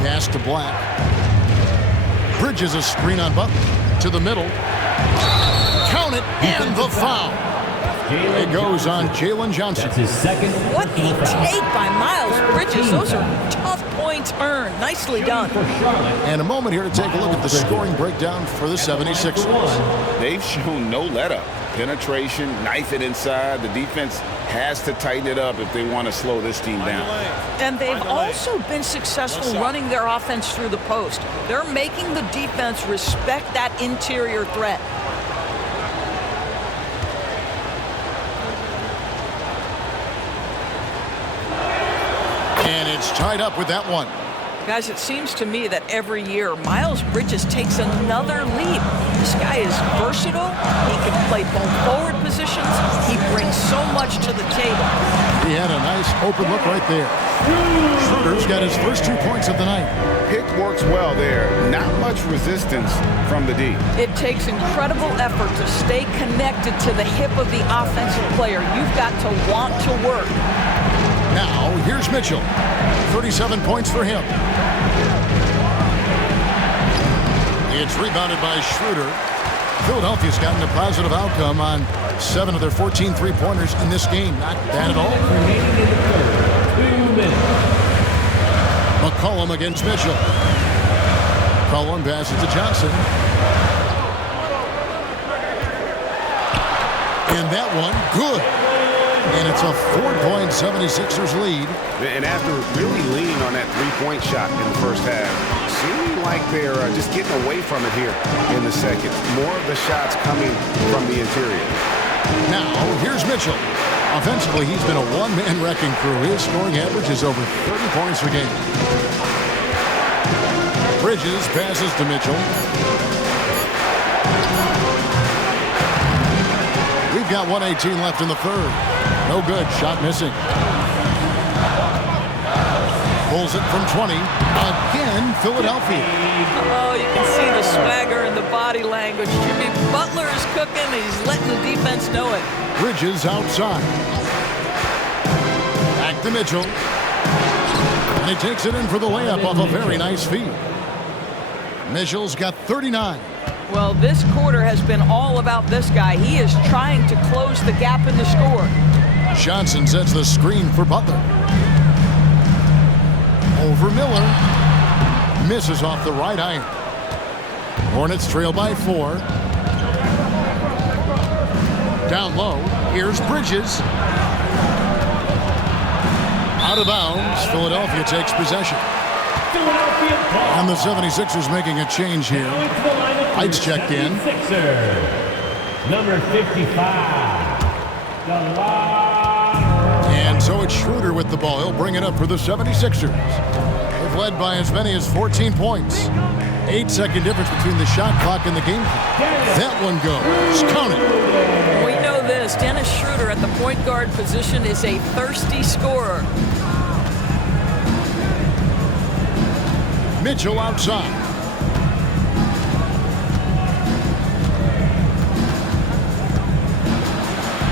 Pass to Black. Bridges a screen on Butler. To the middle. Count it, and the foul. It goes on Jalen Johnson. That's his second. What a take by Miles Bridges. Those are tough points earned. Nicely done. And a moment here to take a look at the scoring breakdown for the 76ers. They've shown no let-up. Penetration, knife it inside. The defense has to tighten it up if they want to slow this team down. And they've also been successful running their offense through the post. They're making the defense respect that interior threat. And it's tied up with that one. Guys, it seems to me that every year Miles Bridges takes another leap. This guy is versatile. He can play both forward positions. He brings so much to the table. He had a nice open look right there. Schroeder's got his first 2 points of the night. Pick works well there. Not much resistance from the D. It takes incredible effort to stay connected to the hip of the offensive player. You've got to want to work. Now, here's Mitchell. 37 points for him. It's rebounded by Schroeder. Philadelphia's gotten a positive outcome on 7 of their 14 three-pointers in this game. Not bad at all. Remaining in the third. 2 minutes. McCollum against Mitchell. McCollum passes to Johnson. And that one, good. And it's a 4-point 76ers lead. And after really leaning on that three-point shot in the first half, seeming like they're just getting away from it here in the second. More of the shots coming from the interior. Now, here's Mitchell. Offensively, he's been a one-man wrecking crew. His scoring average is over 30 points a game. Bridges passes to Mitchell. We've got 1:18 left in the third. No good. Shot missing. Pulls it from 20. Again, Philadelphia. Oh, you can see the swagger and the body language. Jimmy Butler is cooking. He's letting the defense know it. Bridges outside. Back to Mitchell. And he takes it in for the layup off a very nice feed. Mitchell's got 39. Well, this quarter has been all about this guy. He is trying to close the gap in the score. Johnson sets the screen for Butler. Over Miller. Misses off the right iron. Hornets trail by 4. Down low. Here's Bridges. Out of bounds. Philadelphia takes possession. And the 76ers making a change here. Heights checked in. Number 55. And so it's Schroeder with the ball. He'll bring it up for the 76ers. They've led by as many as 14 points. 8-second difference between the shot clock and the game clock. That one goes. Count it. We know this. because Dennis Schroeder at the point guard position is a thirsty scorer. Mitchell outside.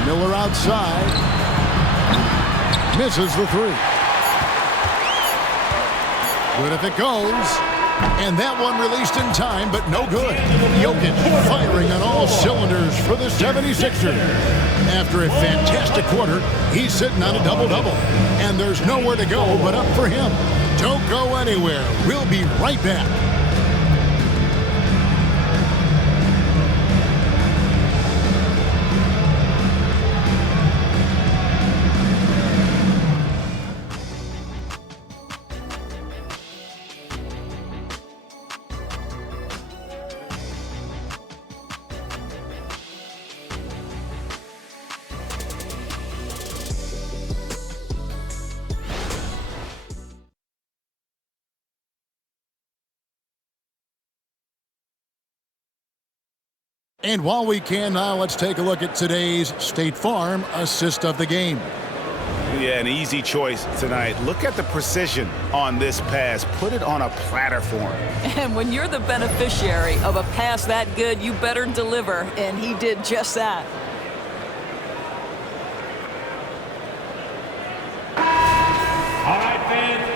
Miller outside. Misses the three. Good if it goes. And that one released in time, but no good. Jokic firing on all cylinders for the 76ers. After a fantastic quarter, he's sitting on a double-double. And there's nowhere to go but up for him. Don't go anywhere. We'll be right back. And while we can now, let's take a look at today's State Farm assist of the game. Yeah, an easy choice tonight. Look at the precision on this pass. Put it on a platter for him. And when you're the beneficiary of a pass that good, you better deliver, and he did just that.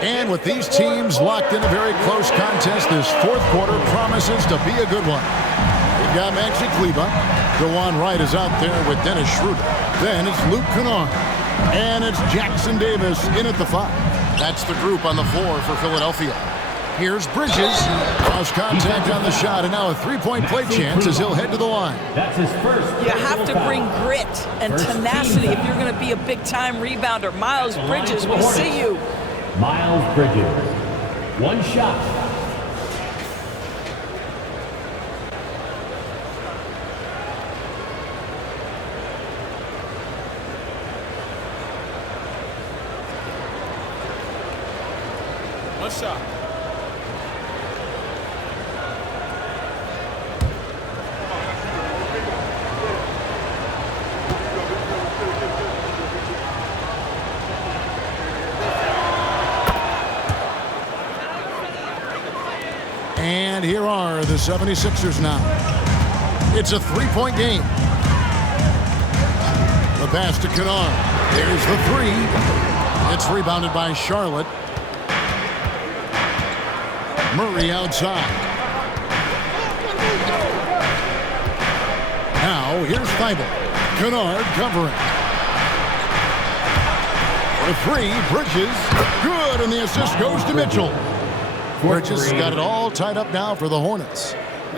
And with these teams locked in a very close contest, this fourth quarter promises to be a good one. We've got Maxi Kleber. DeJuan Wright is out there with Dennis Schroeder. Then it's Luke Kennard. And it's Jackson Davis in at the 5. That's the group on the floor for Philadelphia. Here's Bridges. Cross contact on the shot, and now a three-point play chance as he'll head to the line. That's his first. You have to bring grit and tenacity if you're going to be a big-time rebounder. Miles Bridges, we see you. Miles Bridges. One shot. One shot. And here are the 76ers now. It's a three-point game. The pass to Kennard. There's the three. It's rebounded by Charlotte. Murray outside. Now here's Thibault. Kennard covering. For three, Bridges. Good, and the assist goes to Mitchell. Bridges got it all tied up now for the Hornets.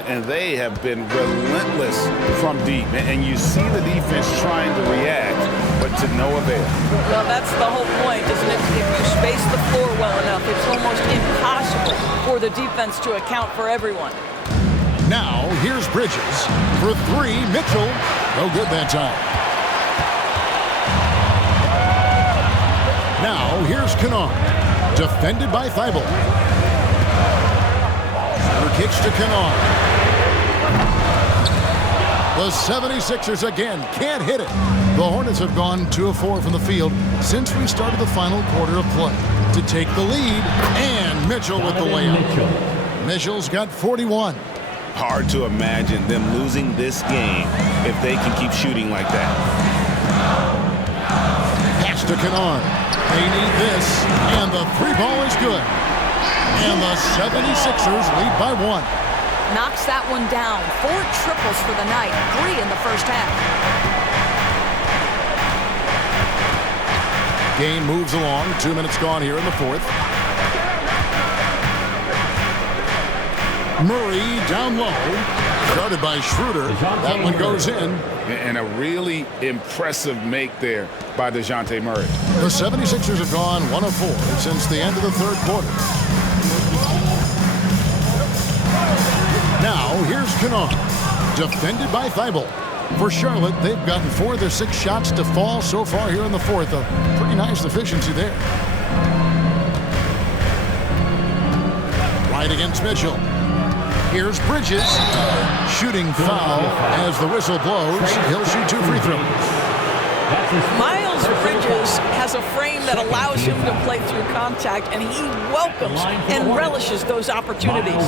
And they have been relentless from deep. And you see the defense trying to react, but to no avail. Well, that's the whole point, isn't it? If you space the floor well enough, it's almost impossible for the defense to account for everyone. Now, here's Bridges. For three, Mitchell. No good that time. Now, here's Kennard. Defended by Thibault. Kicks to Kennard. The 76ers again can't hit it. The Hornets have gone 2 of 4 from the field since we started the final quarter of play to take the lead, and Mitchell with the layup. Mitchell's got 41. Hard to imagine them losing this game if they can keep shooting like that. Pass to Kennard. They need this, and the three ball is good. And the 76ers lead by 1. Knocks that one down. 4 triples for the night. 3 in the first half. Game moves along. 2 minutes gone here in the fourth. Murray down low. Started by Schroeder. That one goes in. And a really impressive make there by DeJounte Murray. The 76ers have gone 1 of 4 since the end of the third quarter. Now, here's Kennard. Defended by Thibault. For Charlotte, they've gotten 4 of their 6 shots to fall so far here in the fourth. A pretty nice efficiency there. Right against Mitchell. Here's Bridges. Shooting foul as the whistle blows. He'll shoot 2 free throws. Miles Bridges has a frame that allows him to play through contact, and he welcomes and relishes those opportunities.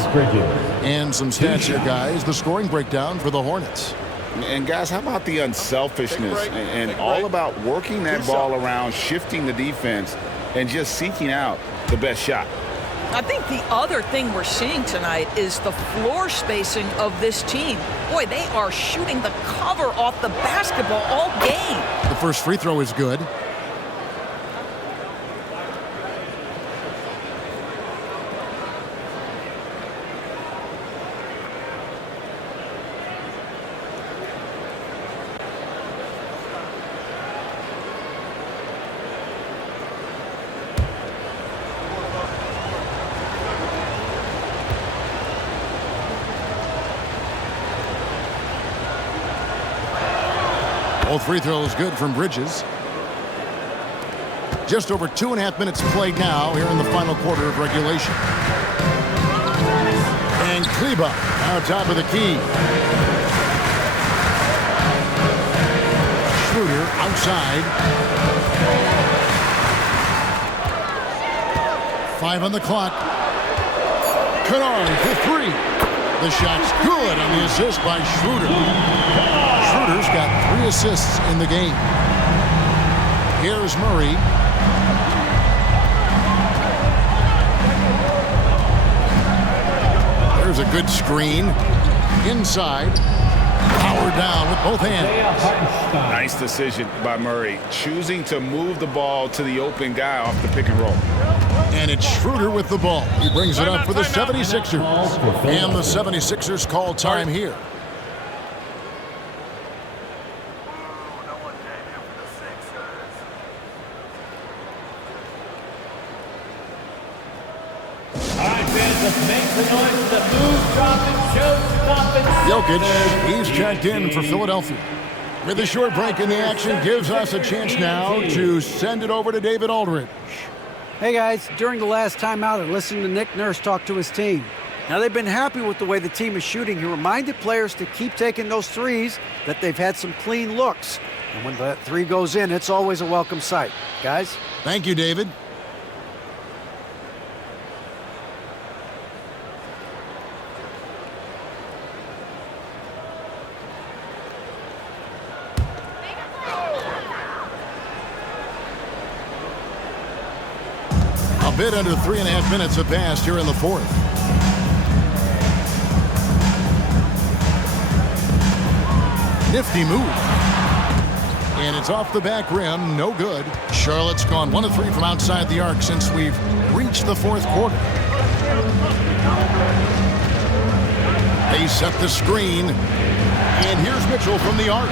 And some stats here, guys. The scoring breakdown for the Hornets. And guys, how about the unselfishness and all about working that ball around, shifting the defense, and just seeking out the best shot. I think the other thing we're seeing tonight is the floor spacing of this team. Boy, they are shooting the cover off the basketball all game. The first free throw is good. Both free throws good from Bridges. Just over 2.5 minutes played now here in the final quarter of regulation. And Kleba out top of the key. Schroeder outside. 5 on the clock. Kennard for 3. The shot's good on the assist by Schroeder. Schroeder's got 3 assists in the game. Here's Murray. There's a good screen. Inside. Power down with both hands. Nice decision by Murray, choosing to move the ball to the open guy off the pick and roll. And it's Schroeder with the ball. He brings it up for the 76ers. And the 76ers call time here. Jokic, he's checked in for Philadelphia. With a short break in the action, gives us a chance now to send it over to David Aldridge. Hey guys, during the last timeout, I listened to Nick Nurse talk to his team. Now they've been happy with the way the team is shooting. He reminded players to keep taking those threes, that they've had some clean looks. And when that 3 goes in, it's always a welcome sight. Guys? Thank you, David. A bit under 3.5 minutes have passed here in the fourth. Nifty move. And it's off the back rim, no good. Charlotte's gone 1 of 3 from outside the arc since we've reached the fourth quarter. They set the screen. And here's Mitchell from the arc.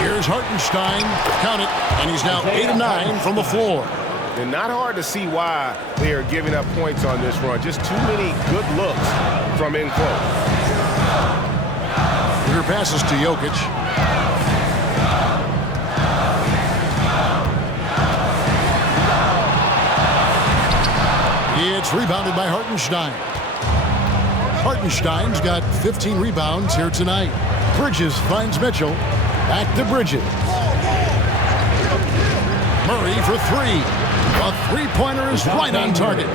Here's Hartenstein. Count it. And he's now 8 of 9 from the floor. And not hard to see why they are giving up points on this run. Just too many good looks from in close. Here passes to Jokic. It's rebounded by Hartenstein. Hartenstein's got 15 rebounds here tonight. Bridges finds Mitchell. Back to Bridges. Murray for 3. A three-pointer is right on target.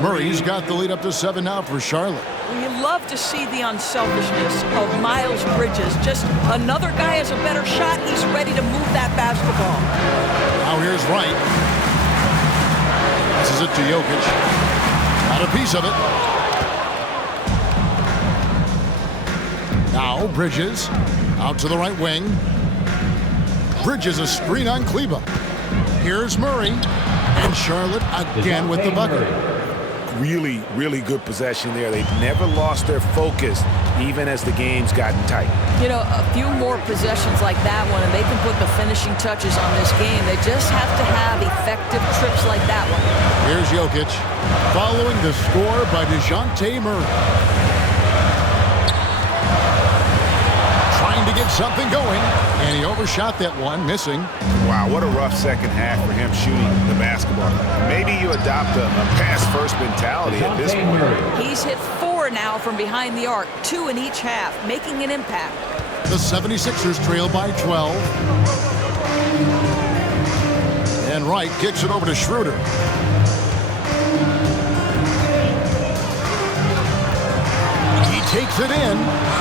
Murray's got the lead up to 7 now for Charlotte. We love to see the unselfishness of Miles Bridges. Just another guy has a better shot. He's ready to move that basketball. Now here's Wright. Passes it to Jokic. Got a piece of it. Now Bridges out to the right wing. Bridges a screen on Kleba. Here's Murray. And Charlotte again with the bucket. Really, really good possession there. They've never lost their focus, even as the game's gotten tight. You know, a few more possessions like that one, and they can put the finishing touches on this game. They just have to have effective trips like that one. Here's Jokic, following the score by DeJounte Murray. Trying to get something going, and he overshot that one, missing. Wow, what a rough second half for him shooting the basketball. Maybe you adopt a pass-first mentality at this point. He's hit 4 now from behind the arc, 2 in each half, making an impact. The 76ers trail by 12. And Wright kicks it over to Schroeder. He takes it in.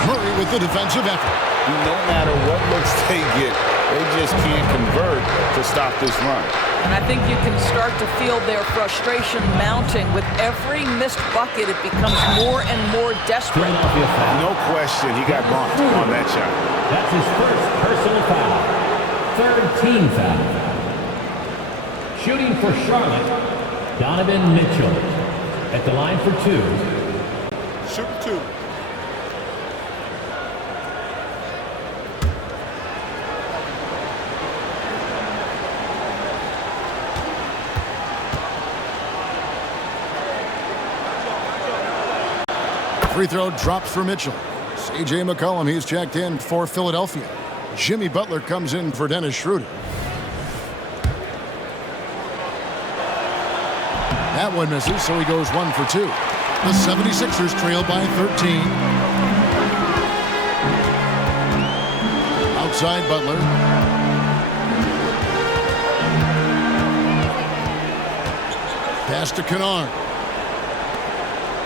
Murray with the defensive effort. No matter what looks they get, they just can't convert to stop this run. And I think you can start to feel their frustration mounting. With every missed bucket, it becomes more and more desperate. No question, he got bumped on that shot. That's his first personal foul. Third team foul. Shooting for Charlotte, Donovan Mitchell. At the line for 2. Shoot 2. Free throw drops for Mitchell. C.J. McCollum, he's checked in for Philadelphia. Jimmy Butler comes in for Dennis Schroeder. That one misses, so he goes 1 for 2. The 76ers trail by 13. Outside Butler. Pass to Kennard.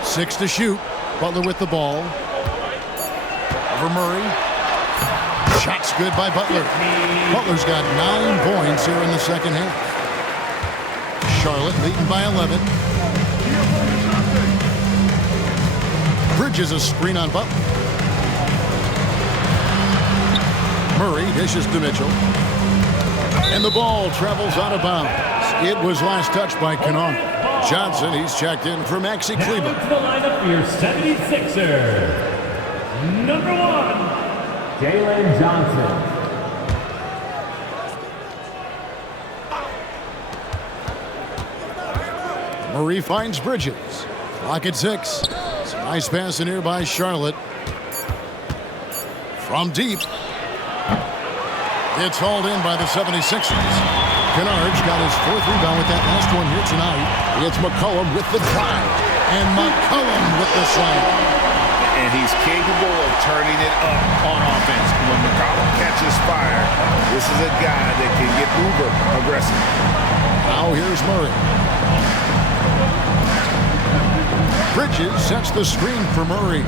6 to shoot. Butler with the ball. Over Murray. Shot's good by Butler. Butler's got 9 points here in the second half. Charlotte leading by 11. Bridges a screen on Butler. Murray dishes to Mitchell. And the ball travels out of bounds. It was last touched by Kennard. Johnson, he's checked in for Maxi Kleber. To the lineup for your 76er. Number 1, Jalen Johnson. Murray finds Bridges. Clock at 6. It's a nice pass in here by Charlotte. From deep. It's hauled in by the 76ers. Kennard's got his 4th rebound with that last one here tonight. It's McCollum with the drive. And McCollum with the slam. And he's capable of turning it up on offense. When McCollum catches fire, this is a guy that can get uber aggressive. Now here's Murray. Bridges sets the screen for Murray.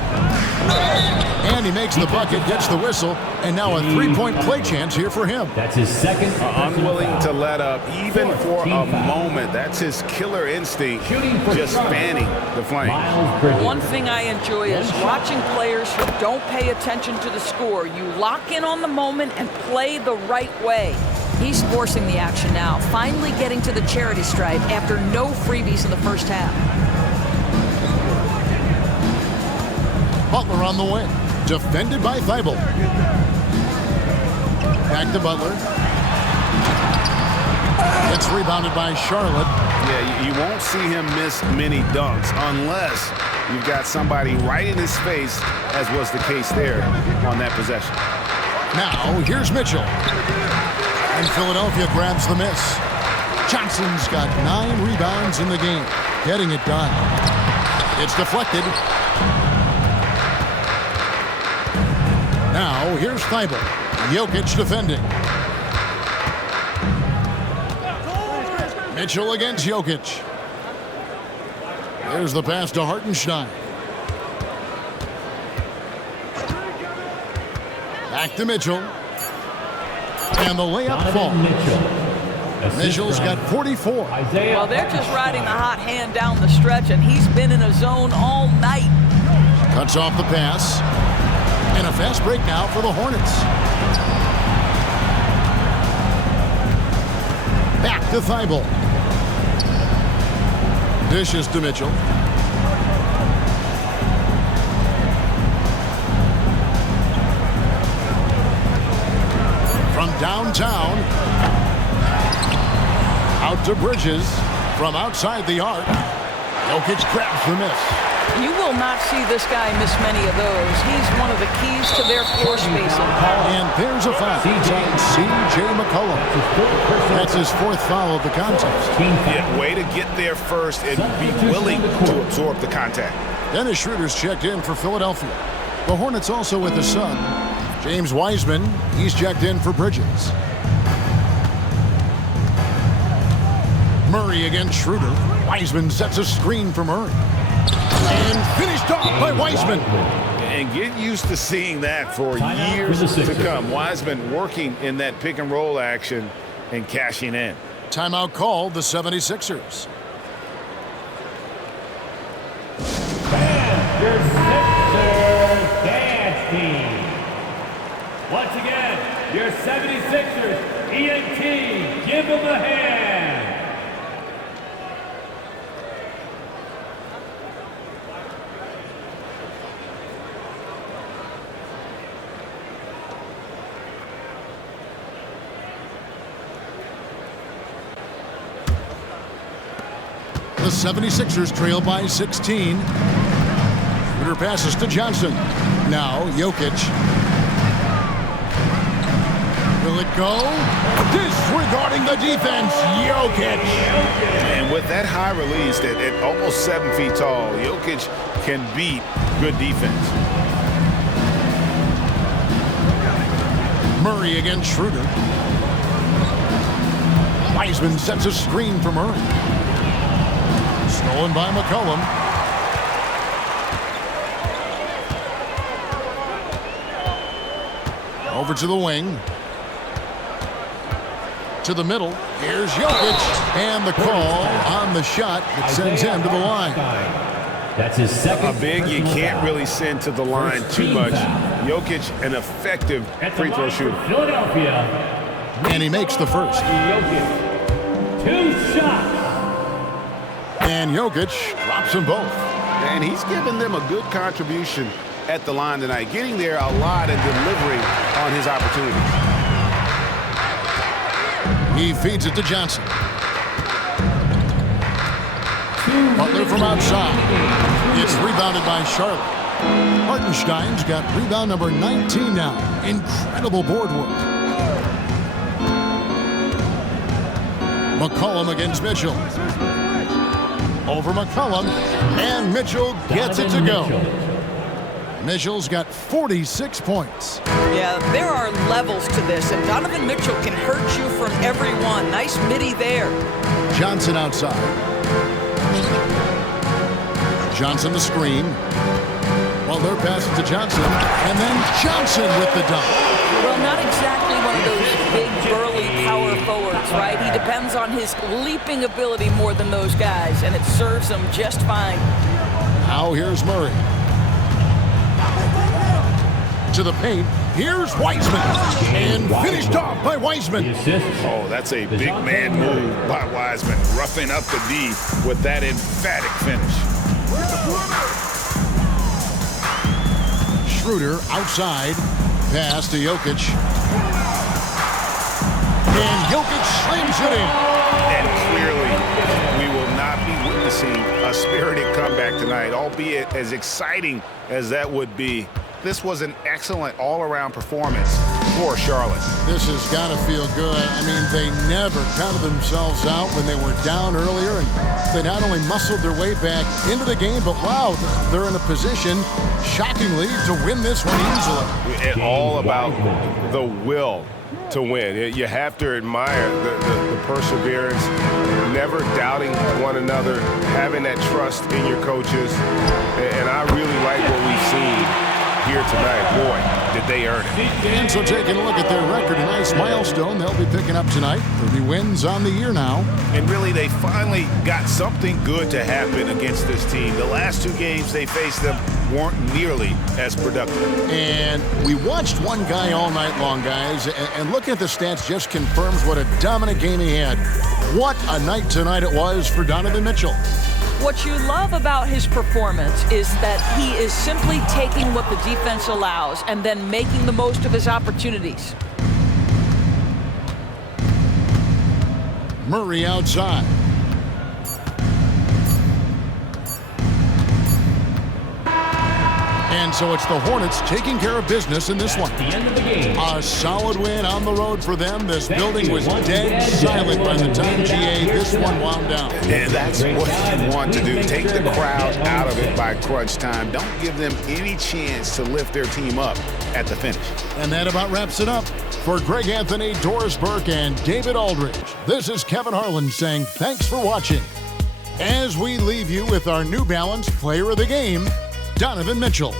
And he makes the bucket, gets the whistle, and now a 3-point play chance here for him. That's his second. Unwilling to let up, even for a moment. That's his killer instinct, just fanning the flame. One thing I enjoy is watching players who don't pay attention to the score. You lock in on the moment and play the right way. He's forcing the action now, finally getting to the charity stripe after no freebies in the first half. Butler on the wing. Defended by Thibault. Back to Butler. It's rebounded by Charlotte. Yeah, you won't see him miss many dunks unless you've got somebody right in his face, as was the case there on that possession. Now, here's Mitchell. And Philadelphia grabs the miss. Johnson's got 9 rebounds in the game. Getting it done. It's deflected. Now, here's Thibault. Jokic defending. Mitchell against Jokic. There's the pass to Hartenstein. Back to Mitchell. And the layup falls. Mitchell's got 44. Well, they're just riding the hot hand down the stretch, and he's been in a zone all night. Cuts off the pass. And a fast break now for the Hornets. Back to Thibault. Dishes to Mitchell. From downtown. Out to Bridges. From outside the arc. Jokic grabs the miss. You will not see this guy miss many of those. He's one of the keys to their floor spacing. And there's a foul. C.J. McCollum. That's his 4th foul of the contest. Yeah, way to get there first and be willing to absorb the contact. Dennis Schroeder's checked in for Philadelphia. The Hornets also with the sub. James Wiseman, he's checked in for Bridges. Murray against Schroeder. Wiseman sets a screen for Murray. And finished off by Wiseman. And get used to seeing that for years to come. Wiseman working in that pick and roll action and cashing in. Timeout called the 76ers. Your Sixers dance team. Once again, your 76ers ENT. Give them a hand. The 76ers trail by 16. Schroeder passes to Johnson. Now Jokic. Will it go? Disregarding the defense, Jokic. And with that high release at almost 7 feet tall, Jokic can beat good defense. Murray against Schroeder. Wiseman sets a screen for Murray. Stolen by McCollum. Over to the wing. To the middle. Here's Jokic. And the call on the shot that sends him to the line. That's his second. A big you can't really send to the line too much. Jokic, an effective free throw shooter. Philadelphia. And he makes the first. Jokic. 2 shots. And Jokic drops them both. And he's given them a good contribution at the line tonight, getting there a lot and delivering on his opportunities. He feeds it to Johnson. Butler from outside. It's rebounded by Charlotte. Hartenstein's got rebound number 19 now. Incredible board work. McCollum against Mitchell. Over McCollum, and Mitchell gets it to go. Mitchell's got 46 points. Yeah, there are levels to this, and Donovan Mitchell can hurt you from every one. Nice midi there. Johnson outside. Johnson the screen. Butler passes to Johnson, and then Johnson with the dunk. Well, not exactly one of those big, burly power forwards, right? He depends on his leaping ability more than those guys, and it serves him just fine. Now here's Murray. To the paint. Here's Wiseman. And finished off by Wiseman. Oh, that's a big man move by Wiseman. Roughing up the D with that emphatic finish. Schroeder outside. Pass to Jokic. And Jokic slams it in. And clearly, we will not be witnessing a spirited comeback tonight, albeit as exciting as that would be. This was an excellent all-around performance for Charlotte. This has got to feel good. I mean, they never counted themselves out when they were down earlier, and they not only muscled their way back into the game, but wow, they're in a position, shockingly, to win this one easily. It's all about the will to win. You have to admire the perseverance, never doubting one another, having that trust in your coaches, and I really like what we've seen here tonight. Boy, did they earn it. And so taking a look at their record, a nice milestone they'll be picking up tonight. 30 wins on the year now. And really, they finally got something good to happen against this team. The last 2 games they faced them weren't nearly as productive. And we watched one guy all night long, guys, and looking at the stats just confirms what a dominant game he had. What a night tonight it was for Donovan Mitchell. What you love about his performance is that he is simply taking what the defense allows and then making the most of his opportunities. Murray outside. And so it's the Hornets taking care of business in this one. A solid win on the road for them. This building was dead silent by the time GA this one wound down. And that's what you want to do. Take the crowd out of it by crunch time. Don't give them any chance to lift their team up at the finish. And that about wraps it up. For Greg Anthony, Doris Burke, and David Aldridge, this is Kevin Harlan saying thanks for watching. As we leave you with our New Balance Player of the Game, Donovan Mitchell.